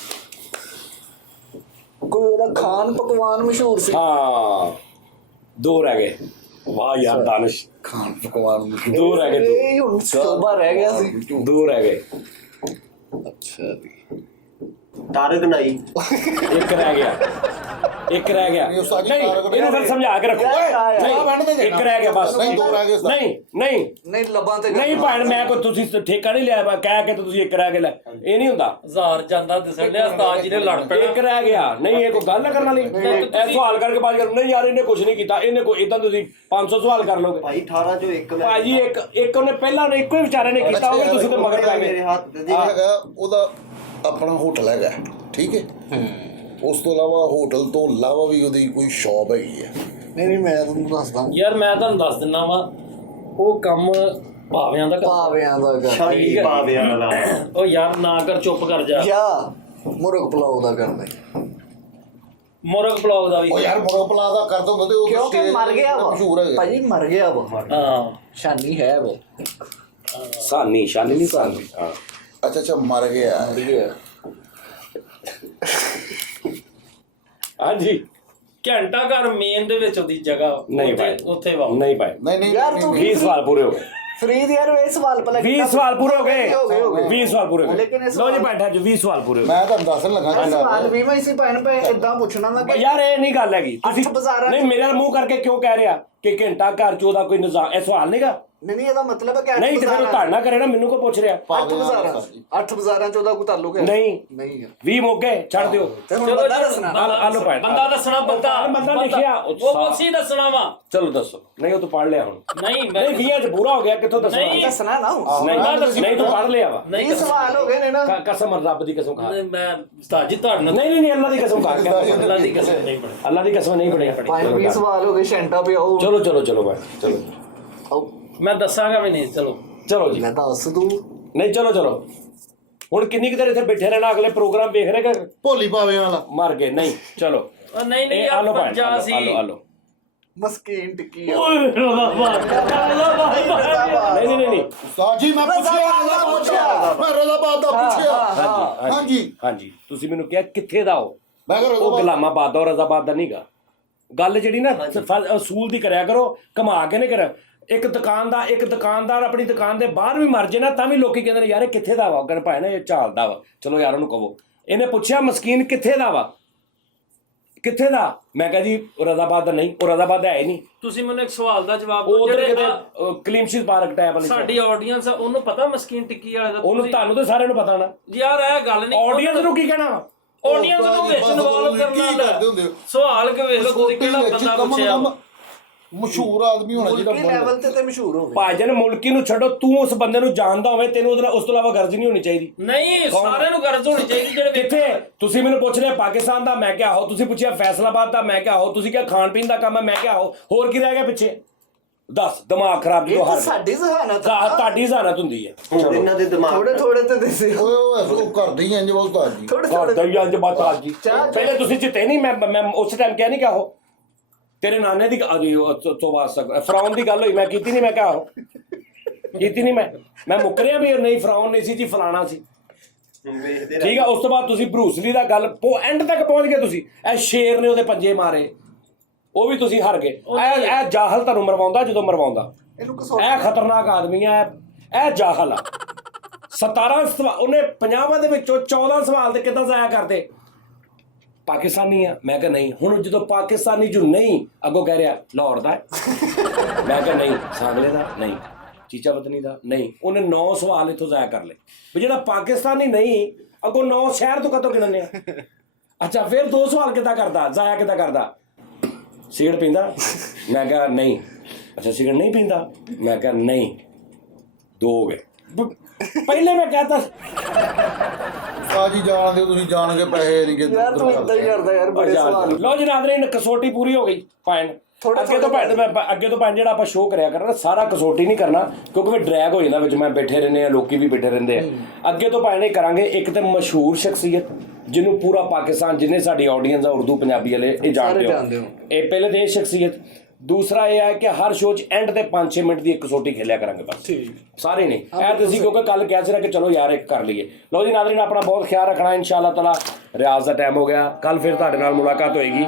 ਕੋਈ ਉਹਦਾ ਖਾਨ ਪਕਵਾਨ ਮਸ਼ਹੂਰ ਸੀ? ਹਾਂ 2 ਰਹਿ ਗਏ ਵਾਹ ਯਾਰ ਦਾਨਿਸ਼ ਖਾਣ ਪਕਵਾਨ ਨੂੰ 2 ਰਹਿ ਗਏ ਇਹ ਹੁਣ ਸ਼ੋਭਾ ਰਹਿ ਗਿਆ ਸੀ। 2 ਰਹਿ ਗਏ ਅੱਛਾ ਜੀ। ਤਾਰਕ ਨਾਈ 1 ਰਹਿ ਗਿਆ 1 ਰਹਿ ਗਿਆ ਨਹੀਂ, ਉਹ ਸਾਡੀ ਨਹੀਂ ਤਾਰਕ ਇਹਨੂੰ ਫਿਰ ਸਮਝਾ ਕੇ ਰੱਖੋ ਯਾਰ, ਨਹੀਂ, ਬੰਨ ਦੇ ਦੇਣਾ। 1 ਰਹਿ ਗਿਆ ਬਸ ਨਹੀਂ 2 ਰਹਿ ਗਏ ਉਸਤਾਦ। ਨਹੀਂ ਨਹੀਂ ਲੱਭਾਂ ਤੇ ਨਹੀਂ ਭਾਣ ਮੈਂ ਕੋਈ ਤੁਸੀਂ ਠੇਕਾ ਨਹੀਂ ਲਿਆ ਵਾ ਕਹਿ ਕੇ ਤੇ ਤੁਸੀਂ 1 ਰਹਿ ਕੇ ਲੈ ਇਹ ਨਹੀਂ ਹੁੰਦਾ ਹਜ਼ਾਰ ਜਾਂਦਾ ਦਿਸਣ ਲਿਆ ਉਸਤਾਦ ਜੀ ਨੇ ਲੜ ਪੈਣਾ 1 ਰਹਿ ਗਿਆ ਨਹੀਂ ਇਹ ਕੋਈ ਗੱਲ ਕਰਨ ਵਾਲੀ ਇਹ ਸਵਾਲ ਕਰਕੇ ਬਾਅਦ ਕਰ ਨਹੀਂ ਯਾਰ ਇਹਨੇ ਕੁਝ ਨਹੀਂ ਕੀਤਾ ਇਹਨੇ ਕੋਈ ਇਦਾਂ ਤੁਸੀਂ 500 ਸਵਾਲ ਕਰ ਲੋਗੇ ਭਾਈ 18 ਚੋਂ ਇੱਕ ਮੈਂ ਭਾਜੀ ਇੱਕ ਉਹਨੇ ਪਹਿਲਾਂ ਉਹਨੇ ਇੱਕੋ ਹੀ ਵਿਚਾਰੇ ਨੇ ਕੀਤਾ ਹੋਵੇ ਤੁਸੀਂ ਤੇ ਮਗਰ ਪੈ ਮੇਰੇ ਗਏ ਹੱਥ ਤੇ ਇਹ ਹੈਗਾ ਉਹਦਾ ਆਪਣਾ ਹੋਟਲ ਹੈਗਾ ਠੀਕ ਹੈ ਉਸ ਤੋਂ ਇਲਾਵਾ ਹੋਟਲ ਤੋਂ ਇਲਾਵਾ ਵੀ ਉਹਦੀ ਕੋਈ ਸ਼ਾਪ ਹੈਗੀ ਹੈ ਨਹੀਂ ਮੈਂ ਤੁਹਾਨੂੰ ਦੱਸਦਾ ਯਾਰ ਮੈਂ ਤੁਹਾਨੂੰ ਦੱਸ ਦਿੰਨਾ ਵਾ ਉਹ ਕੰਮ ਭਾਵਿਆਂ ਦਾ ਕਰਦਾ। ਪਾਵਿਆਂ ਦਾ ਕਰ ਸ਼ਾਹੀ ਬਾਬਿਆਂ ਵਾਲਾ ਉਹ ਯਾਰ ਨਾ ਕਰ ਚੁੱਪ ਕਰ ਜਾ ਜਾਂ ਮੁਰਗ ਪਲਾਉ ਦਾ ਕਰਦਾ ਮੁਰਗ ਬਲੌਗ ਦਾ ਵੀ ਉਹ ਯਾਰ ਮੁਰਗ ਪਲਾਜ਼ਾ ਕਰਦਾ ਹੁੰਦਾ ਤੇ ਉਹ ਕਿਉਂਕਿ stage ਮਰ ਗਿਆ ਵਾ ਮਸ਼ਹੂਰ ਹੈਗਾ ਭਾਜੀ ਮਰ ਗਿਆ ਵਾ ਹਾਂ ਸ਼ਾਨੀ ਹੈ ਉਹ ਸਾਨੀ ਸ਼ਾਨੀ ਨਹੀਂ ਸਾਨੀ ਹਾਂ ਅੱਛਾ ਮਰ ਗਿਆ ਹਾਂਜੀ ਘੰਟਾ ਘਰ ਮੇਨ ਦੇ ਵਿੱਚ ਉਹਦੀ ਜਗ੍ਹਾ ਨਹੀਂ ਉੱਥੇ- ਭਾਈ ਉੱਥੇ ਵਾ ਨਹੀਂ ਭਾਈ ਨਹੀਂ ਯਾਰ ਤੂੰ 20 ਸਵਾਲ ਪੂਰੇ ਹੋ ਗਏ ਫਰੀਦ ਯਾਰ ਇਹ ਸਵਾਲ ਪਹਿਲਾਂ 20 ਸਵਾਲ ਪੂਰੇ ਹੋ ਗਏ ਹੋ ਗਏ 20 ਸਵਾਲ ਪੂਰੇ ਹੋ ਲੇਕਿਨ ਗਏ ਇਹ ਲੋ ਜੀ ਸਵਾਲ- ਬੈਠਾ ਜੀ 20 ਸਵਾਲ ਪੂਰੇ ਹੋ ਮੈਂ ਤੁਹਾਨੂੰ ਦੱਸਣ ਲੱਗਾ ਇਹ ਕਿ ਸਵਾਲ ਵੀ ਮੈਂ ਇਸੇ ਭੈਣ ਪੈ ਇਦਾਂ ਪੁੱਛਣਾ ਮੈਂ ਗਏ ਯਾਰ ਇਹ ਨਹੀਂ ਗੱਲ ਹੈਗੀ ਤੁਸੀਂ ਅੱਠ ਬਾਜ਼ਾਰਾਂ ਨਹੀਂ ਮੇਰੇ ਮੂੰਹ ਕਰਕੇ ਕਿਉਂ ਕਹਿ ਰਿਹਾ ਕਿ ਘੰਟਾ ਘਰ ਚ ਉਹਦਾ ਕੋਈ ਨਿਜ਼ਾਮ ਇਹ ਸਵਾਲ ਨਹੀਂਗਾ ਨਹੀਂ ਇਹਦਾ ਮਤਲਬ ਹੈ ਕਿ ਨਹੀਂ ਤੇ ਫਿਰ ਉਹ ਧਾਰਨਾ ਕਰੇ ਨਾ ਮੈਨੂੰ ਕੋ ਪੁੱਛ ਰਿਹਾ 8 ਬਾਜ਼ਾਰਾਂ ਚ ਉਹਦਾ ਕੋਈ ਤਾਲੁਕ ਹੈ ਨਹੀਂ ਨਹੀਂ ਯਾਰ 20 ਮੌਕੇ ਛੱਡ ਦਿਓ ਤੇ ਹੁਣ ਚਲੋ ਬੰਦਾ ਜੀ, ਦੱਸਣਾ ਆਲੂ ਪਾਇਆ ਬੰਦਾ ਦੱਸਣਾ ਬੰਦਾ ਲਿਖਿਆ ਉਹ ਸੀ ਦੱਸਣਾ ਵਾ ਚਲੋ ਦੱਸੋ ਨਹੀਂ ਉਹ ਤੂੰ ਪੜ ਲਿਆ ਹੁਣ ਨਹੀਂ ਮੈਂ ਨਹੀਂ 20 ਚ ਪੂਰਾ ਹੋ ਗਿਆ ਕਿੱਥੋਂ ਦੱਸਣਾ ਨਹੀਂ। ਦੱਸਣਾ ਨਾ ਨਹੀਂ ਤੂੰ ਪੜ ਲਿਆ ਵਾ ਨਹੀਂ ਇਹ ਸਵਾਲ ਹੋ ਗਏ ਨੇ ਨਾ ਕਸਮ ਰੱਬ ਦੀ ਕਸਮ ਖਾ ਮੈਂ ਉਸਤਾਦ ਜੀ ਤੁਹਾਡੇ ਨਾਲ ਨਹੀਂ ਅੱਲਾ ਦੀ ਕਸਮ ਖਾ ਕੇ ਅੱਲਾ ਦੀ ਕਸਮ ਨਹੀਂ ਪੜੀ ਅੱਲਾ ਦੀ ਕਸਮ ਨਹੀਂ ਪੜਿਆ ਪੰਜ 20 ਸਵਾਲ ਹੋ ਗਏ ਸ਼ੈਂਟਾ ਪਿਆਓ ਚਲੋ ਭਾਈ ਚਲੋ ਆਓ, ਮੈਂ ਦੱਸਾਂਗਾ ਵੀ ਨਹੀਂ ਚਲੋ ਚਲੋ ਜੀ ਮੈਂ ਦੱਸ ਦੂੰ ਨਹੀਂ ਚਲੋ ਹੁਣ ਕਿੰਨੀ ਕੁ ਦੇਰ ਇੱਥੇ ਬੈਠੇ ਰਹਿਣਾ ਅਗਲੇ ਪ੍ਰੋਗਰਾਮ ਵੇਖ ਰਹੇ ਕਿ ਭੋਲੀ ਪਾਵੇ ਵਾਲਾ ਮਰ ਗਏ ਨਹੀਂ ਚਲੋ ਉਹ ਨਹੀਂ ਇਹ ਯਾਰ ਆਲੋ ਭਾਈ ਪੰਜਾ ਸੀ ਆਲੋ ਮਸਕੀਨ ਟਿੱਕੀ ਆ ਓਏ ਰੱਬਾ ਨਹੀਂ ਉਸਤਾਦ ਜੀ ਮੈਂ ਪੁੱਛਿਆ ਮੈਂ ਰਜ਼ਾਬਾਦ ਦਾ ਪੁੱਛਿਆ ਹਾਂਜੀ ਤੁਸੀਂ ਮੈਨੂੰ ਕਿਹਾ ਕਿੱਥੇ ਦਾ ਹੋ ਮੈਂ ਕਿਹਾ ਉਹ ਰਜ਼ਾਬਾਦ ਗੁਲਾਮਾਬਾਦ ਦਾ ਰਜ਼ਾਬਾਦ ਦਾ ਨਹੀਂਗਾ ਗੱਲ ਜਿਹੜੀ ਨਾ ਅਸੂਲ ਦੀ ਕਰਿਆ ਕਰੋ ਕਮਾ ਕੇ ਨਹੀਂ ਕਰਿਆ ਇੱਕ ਦੁਕਾਨਦਾਰ ਆਪਣੀ ਦੁਕਾਨ ਦੇ ਬਾਹਰ ਵੀ ਮਰ ਜੇ ਨਾ ਤਾਂ ਵੀ ਲੋਕੀ ਕਹਿੰਦੇ ਨੇ ਯਾਰ ਇਹ ਕਿੱਥੇ ਦਾ ਵਾ ਕਹਿੰਦੇ ਭਾਈ ਨਾ ਇਹ ਝਾਲਦਾ ਵਾ ਚਲੋ ਯਾਰ ਉਹਨੂੰ ਕਹੋ ਇਹਨੇ ਪੁੱਛਿਆ ਮਸਕੀਨ ਕਿੱਥੇ ਦਾ ਵਾ ਕਿੱਥੇ ਦਾ ਮੈਂ ਕਿਹਾ ਜੀ ਰਜ਼ਾਬਾਦ ਦਾ ਨਹੀਂ ਉਹ ਰਜ਼ਾਬਾਦ ਦਾ ਹੈ ਨਹੀਂ ਤੁਸੀਂ ਮੈਨੂੰ ਇੱਕ ਸਵਾਲ ਦਾ ਜਵਾਬ ਉਹ ਦਿਓ ਉਧਰ ਜਿਹੜੇ ਕਿਤੇ ਕਲੀਮਸ਼ੀਲ ਪਾਰਕ ਟੈਬ ਵਾਲੀ ਸਾਡੀ ਆਡੀਅנס ਉਹਨੂੰ ਪਤਾ ਮਸਕੀਨ ਟਿੱਕੀ ਵਾਲੇ ਦਾ ਉਹਨੂੰ ਤੁਹਾਨੂੰ ਤਾਂ ਸਾਰਿਆਂ ਨੂੰ ਪਤਾ ਨਾ ਯਾਰ ਇਹ ਗੱਲ ਨਹੀਂ ਆਡੀਅנס ਨੂੰ ਕੀ ਕਹਿਣਾ ਵਾ ਆਡੀਅנס ਨੂੰ ਵਿੱਚ ਇਨਵੋਲਵ ਕਰਨਾ ਹੁੰਦਾ ਸਵਾਲ ਕਿ ਵੇਖ ਲਓ ਤੁਸੀਂ ਕਿਹੜਾ ਬੰਦਾ ਪੁੱਛਿਆ ਮਸ਼ਹੂਰ ਆਦਮੀ ਹੋਣਾ ਮੁਲਕੀ ਜਿਹੜਾ ਲੈਵਲ ਤੇ ਮਸ਼ਹੂਰ ਹੋਵੇ ਭਾਜਨ ਮੁਲਕੀ ਨੂੰ ਛੱਡੋ ਤੂੰ ਉਸ ਬੰਦੇ ਨੂੰ ਜਾਣਦਾ ਹੋਵੇ ਤੈਨੂੰ ਉਸ ਤੋਂ ਇਲਾਵਾ ਗਰਜ ਨਹੀਂ ਹੋਣੀ ਚਾਹੀਦੀ ਨਹੀਂ ਸਾਰਿਆਂ ਨੂੰ ਗਰਜ ਹੋਣੀ ਚਾਹੀਦੀ ਜਿਹੜੇ ਕਿੱਥੇ ਤੁਸੀਂ ਮੈਨੂੰ ਪੁੱਛ ਰਹੇ ਪਾਕਿਸਤਾਨ ਦਾ ਮੈਂ ਕਿਹਾ ਹੋ ਤੁਸੀਂ ਪੁੱਛਿਆ ਫੈਸਲਾਬਾਦ ਦਾ ਮੈਂ ਕਿਹਾ ਹੋ ਤੁਸੀਂ ਕਿਹਾ ਖਾਣ ਪੀਣ ਦਾ ਕੰਮ ਹੈ ਮੈਂ ਕਿਹਾ ਹੋ ਹੋਰ ਕੀ ਰਹਿ ਗਿਆ ਪਿੱਛੇ ਦੱਸ ਦਿਮਾਗ ਖਰਾਬ ਇਹ ਜਦੋਂ ਤਾਂ ਹਰ ਸਾਡੀ ਜ਼ਹਾਨਤ ਤੁਹਾਡੀ ਜ਼ਹਾਨਤ ਹੁੰਦੀ ਹੈ ਇਹਨਾਂ ਦੇ ਦਿਮਾਗ ਥੋੜੇ ਤੇ ਦੇਸੀ ਉਹ ਕਰਦੇ ਹੀ ਇੰਜ ਉਸਤਾਦ ਜੀ ਥੋੜੇ ਘਰ ਦਾ ਹੀ ਅੰਜ ਬਾਤ ਜੀ ਪਹਿਲੇ ਤੁਸੀਂ ਜਿੱਤੇ ਨਹੀਂ ਮੈਂ ਉਸ ਟਾਈਮ ਕਿਹਾ ਨਹੀਂ ਕਿਹਾ ਹੋ ਤੇਰੇ ਨਾਨੇ ਦੀ ਤੋਂ ਬਾਅਦ ਫਰਾਉਨ ਦੀ ਗੱਲ ਹੋਈ ਮੈਂ ਕੀਤੀ ਨਹੀਂ ਮੈਂ ਕਿਹਾ ਹੋ ਕੀਤੀ ਨਹੀਂ ਮੈਂ ਮੁੱਕਰਿਆ ਵੀ ਨਹੀਂ ਫਰਾਉਨ ਨਹੀਂ ਸੀ ਜੀ ਫਲਾਣਾ ਸੀ ਵੇਖਦੇ ਠੀਕ ਆ ਉਸ ਤੋਂ ਬਾਅਦ ਤੁਸੀਂ ਬਰੂਸਲੀ ਦਾ ਗੱਲ ਐਂਡ ਤੱਕ ਪਹੁੰਚ ਗਏ ਤੁਸੀਂ ਇਹ ਸ਼ੇਰ ਨੇ ਉਹਦੇ ਪੰਜੇ ਮਾਰੇ ਉਹ ਵੀ ਤੁਸੀਂ ਹਾਰ ਗਏ ਇਹ ਜਾਹਲ ਤੁਹਾਨੂੰ ਮਰਵਾਉਂਦਾ ਜਦੋਂ ਮਰਵਾਉਂਦਾ ਇਹਨੂੰ ਇਹ ਖਤਰਨਾਕ ਆਦਮੀ ਆ ਇਹ ਜਾਹਲ ਆ 17 ਸਵਾਲ ਉਹਨੇ 50 ਦੇ ਵਿੱਚੋਂ 14 ਸਵਾਲ ਤੇ ਕਿੱਦਾਂ ਜ਼ਾਇਆ ਕਰਦੇ ਪਾਕਿਸਤਾਨੀ ਆ ਮੈਂ ਕਿਹਾ ਨਹੀਂ ਹੁਣ ਜਦੋਂ ਪਾਕਿਸਤਾਨੀ ਜੋ ਨਹੀਂ ਅੱਗੋਂ ਕਹਿ ਰਿਹਾ ਲਾਹੌਰ ਦਾ ਮੈਂ ਕਿਹਾ ਨਹੀਂ ਸਾਂਗਲੇ ਦਾ ਨਹੀਂ ਚੀਚਾ ਵਤਨੀ ਦਾ ਨਹੀਂ ਉਹਨੇ 9 ਸਵਾਲ ਇੱਥੋਂ ਜ਼ਾਇਆ ਕਰ ਲਏ ਵੀ ਜਿਹੜਾ ਪਾਕਿਸਤਾਨੀ ਨਹੀਂ ਅੱਗੋਂ 9 ਸ਼ਹਿਰ ਤੋਂ ਕਦੋਂ ਗਿਣਨੇ ਆ ਅੱਛਾ ਫਿਰ 2 ਸਵਾਲ ਕਿੱਦਾਂ ਕਰਦਾ ਜ਼ਾਇਆ ਕਿੱਦਾਂ ਕਰਦਾ ਸਿਗਰਟ ਪੀਂਦਾ ਮੈਂ ਕਿਹਾ ਨਹੀਂ ਅੱਛਾ ਸਿਗਰਟ ਨਹੀਂ ਪੀਂਦਾ ਮੈਂ ਕਿਹਾ ਨਹੀਂ 2 ਹੋ ਗਏ ਪਹਿਲੇ ਮੈਂ ਕਹਤਾ ਸਾਜੀ ਜਾਣਦੇ ਹੋ ਤੁਸੀਂ ਜਾਣ ਕੇ ਪੈਸੇ ਨਹੀਂ ਕਿ ਯਾਰ ਤੂੰ ਇਦਾਂ ਹੀ ਕਰਦਾ ਯਾਰ ਬੜੇ ਸਵਾਲ ਲੋ ਜੀ ਨਾਜ਼ਰੀਨ ਕਸੌਟੀ ਪੂਰੀ ਹੋ ਗਈ ਫਾਈਨ ਅੱਗੇ ਤੋਂ ਭਾਵੇਂ ਜਿਹੜਾ ਆਪਾਂ ਸ਼ੋਅ ਕਰਿਆ ਕਰਨਾ ਸਾਰਾ ਕਸੌਟੀ ਨਹੀਂ ਕਰਨਾ ਕਿਉਂਕਿ ਫਿਰ ਡਰੈਗ ਹੋ ਜਾਂਦਾ ਵਿੱਚ ਮੈਂ ਬੈਠੇ ਰਹਿੰਦੇ ਆ ਲੋਕੀ ਵੀ ਬੈਠੇ ਰਹਿੰਦੇ ਆ ਅੱਗੇ ਤੋਂ ਭਾਵੇਂ ਕਰਾਂਗੇ ਇੱਕ ਤੇ ਮਸ਼ਹੂਰ ਸ਼ਖਸੀਅਤ ਜਿਹਨੂੰ ਪੂਰਾ ਪਾਕਿਸਤਾਨ ਜਿੰਨੇ ਸਾਡੀ ਆਡੀਅנס ਆ ਉਰਦੂ ਪੰਜਾਬੀ ਵਾਲੇ ਇਹ ਜਾਣਦੇ ਹੋ ਇਹ ਪਹਿਲੇ ਤੇ ਇਹ ਸ਼ਖਸੀਅਤ ਦੂਸਰਾ ਇਹ ਹੈ ਕਿ ਹਰ ਸ਼ੋਅ 'ਚ ਐਂਡ ਤੇ 5-6 ਮਿੰਟ ਦੀ ਇੱਕ ਕਸੌਟੀ ਖੇਲਿਆ ਕਰਾਂਗੇ ਬਸ ਸਾਰੇ ਨੇ ਇਹ ਤੁਸੀਂ ਕਿਉਂਕਿ ਕੱਲ ਕਿਹਾ ਸੀ ਨਾ ਕਿ ਚਲੋ ਯਾਰ ਇੱਕ ਕਰ ਲਈਏ ਲਓ ਜੀ ਨਾਜ਼ਰੀਨ ਆਪਣਾ ਬਹੁਤ ਖਿਆਲ ਰੱਖਣਾ ਇਨਸ਼ਾਅੱਲਾ ਤਾਲਾ ਰਿਆਜ਼ ਦਾ ਟਾਈਮ ਹੋ ਗਿਆ ਕੱਲ ਫਿਰ ਤੁਹਾਡੇ ਨਾਲ ਮੁਲਾਕਾਤ ਹੋਏਗੀ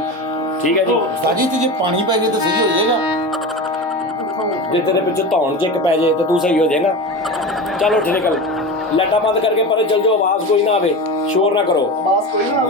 ਠੀਕ ਹੈ ਜੀ ਸਾਜੀ ਤੇ ਜੇ ਪਾਣੀ ਪੈ ਜੇ ਤਾਂ ਸਹੀ ਹੋ ਜਾਏਗਾ ਜੇ ਤੇਰੇ ਪਿੱਛੇ ਧੌਣ 'ਚ ਇੱਕ ਪੈ ਜੇ ਤੇ ਤੂੰ ਸਹੀ ਹੋ ਜਾਏਗਾ ਚਲੋ ਠੀਕ ਹੈ ਲਾਈਟਾਂ ਬੰਦ ਕਰਕੇ ਪਰੇ ਚਲ ਜਾਓ ਆਵਾਜ਼ ਕੋਈ ਨਾ ਆਵੇ ਸ਼ੋਰ ਨਾ ਕਰੋ ਬਾਸ ਕੋਈ ਨਾ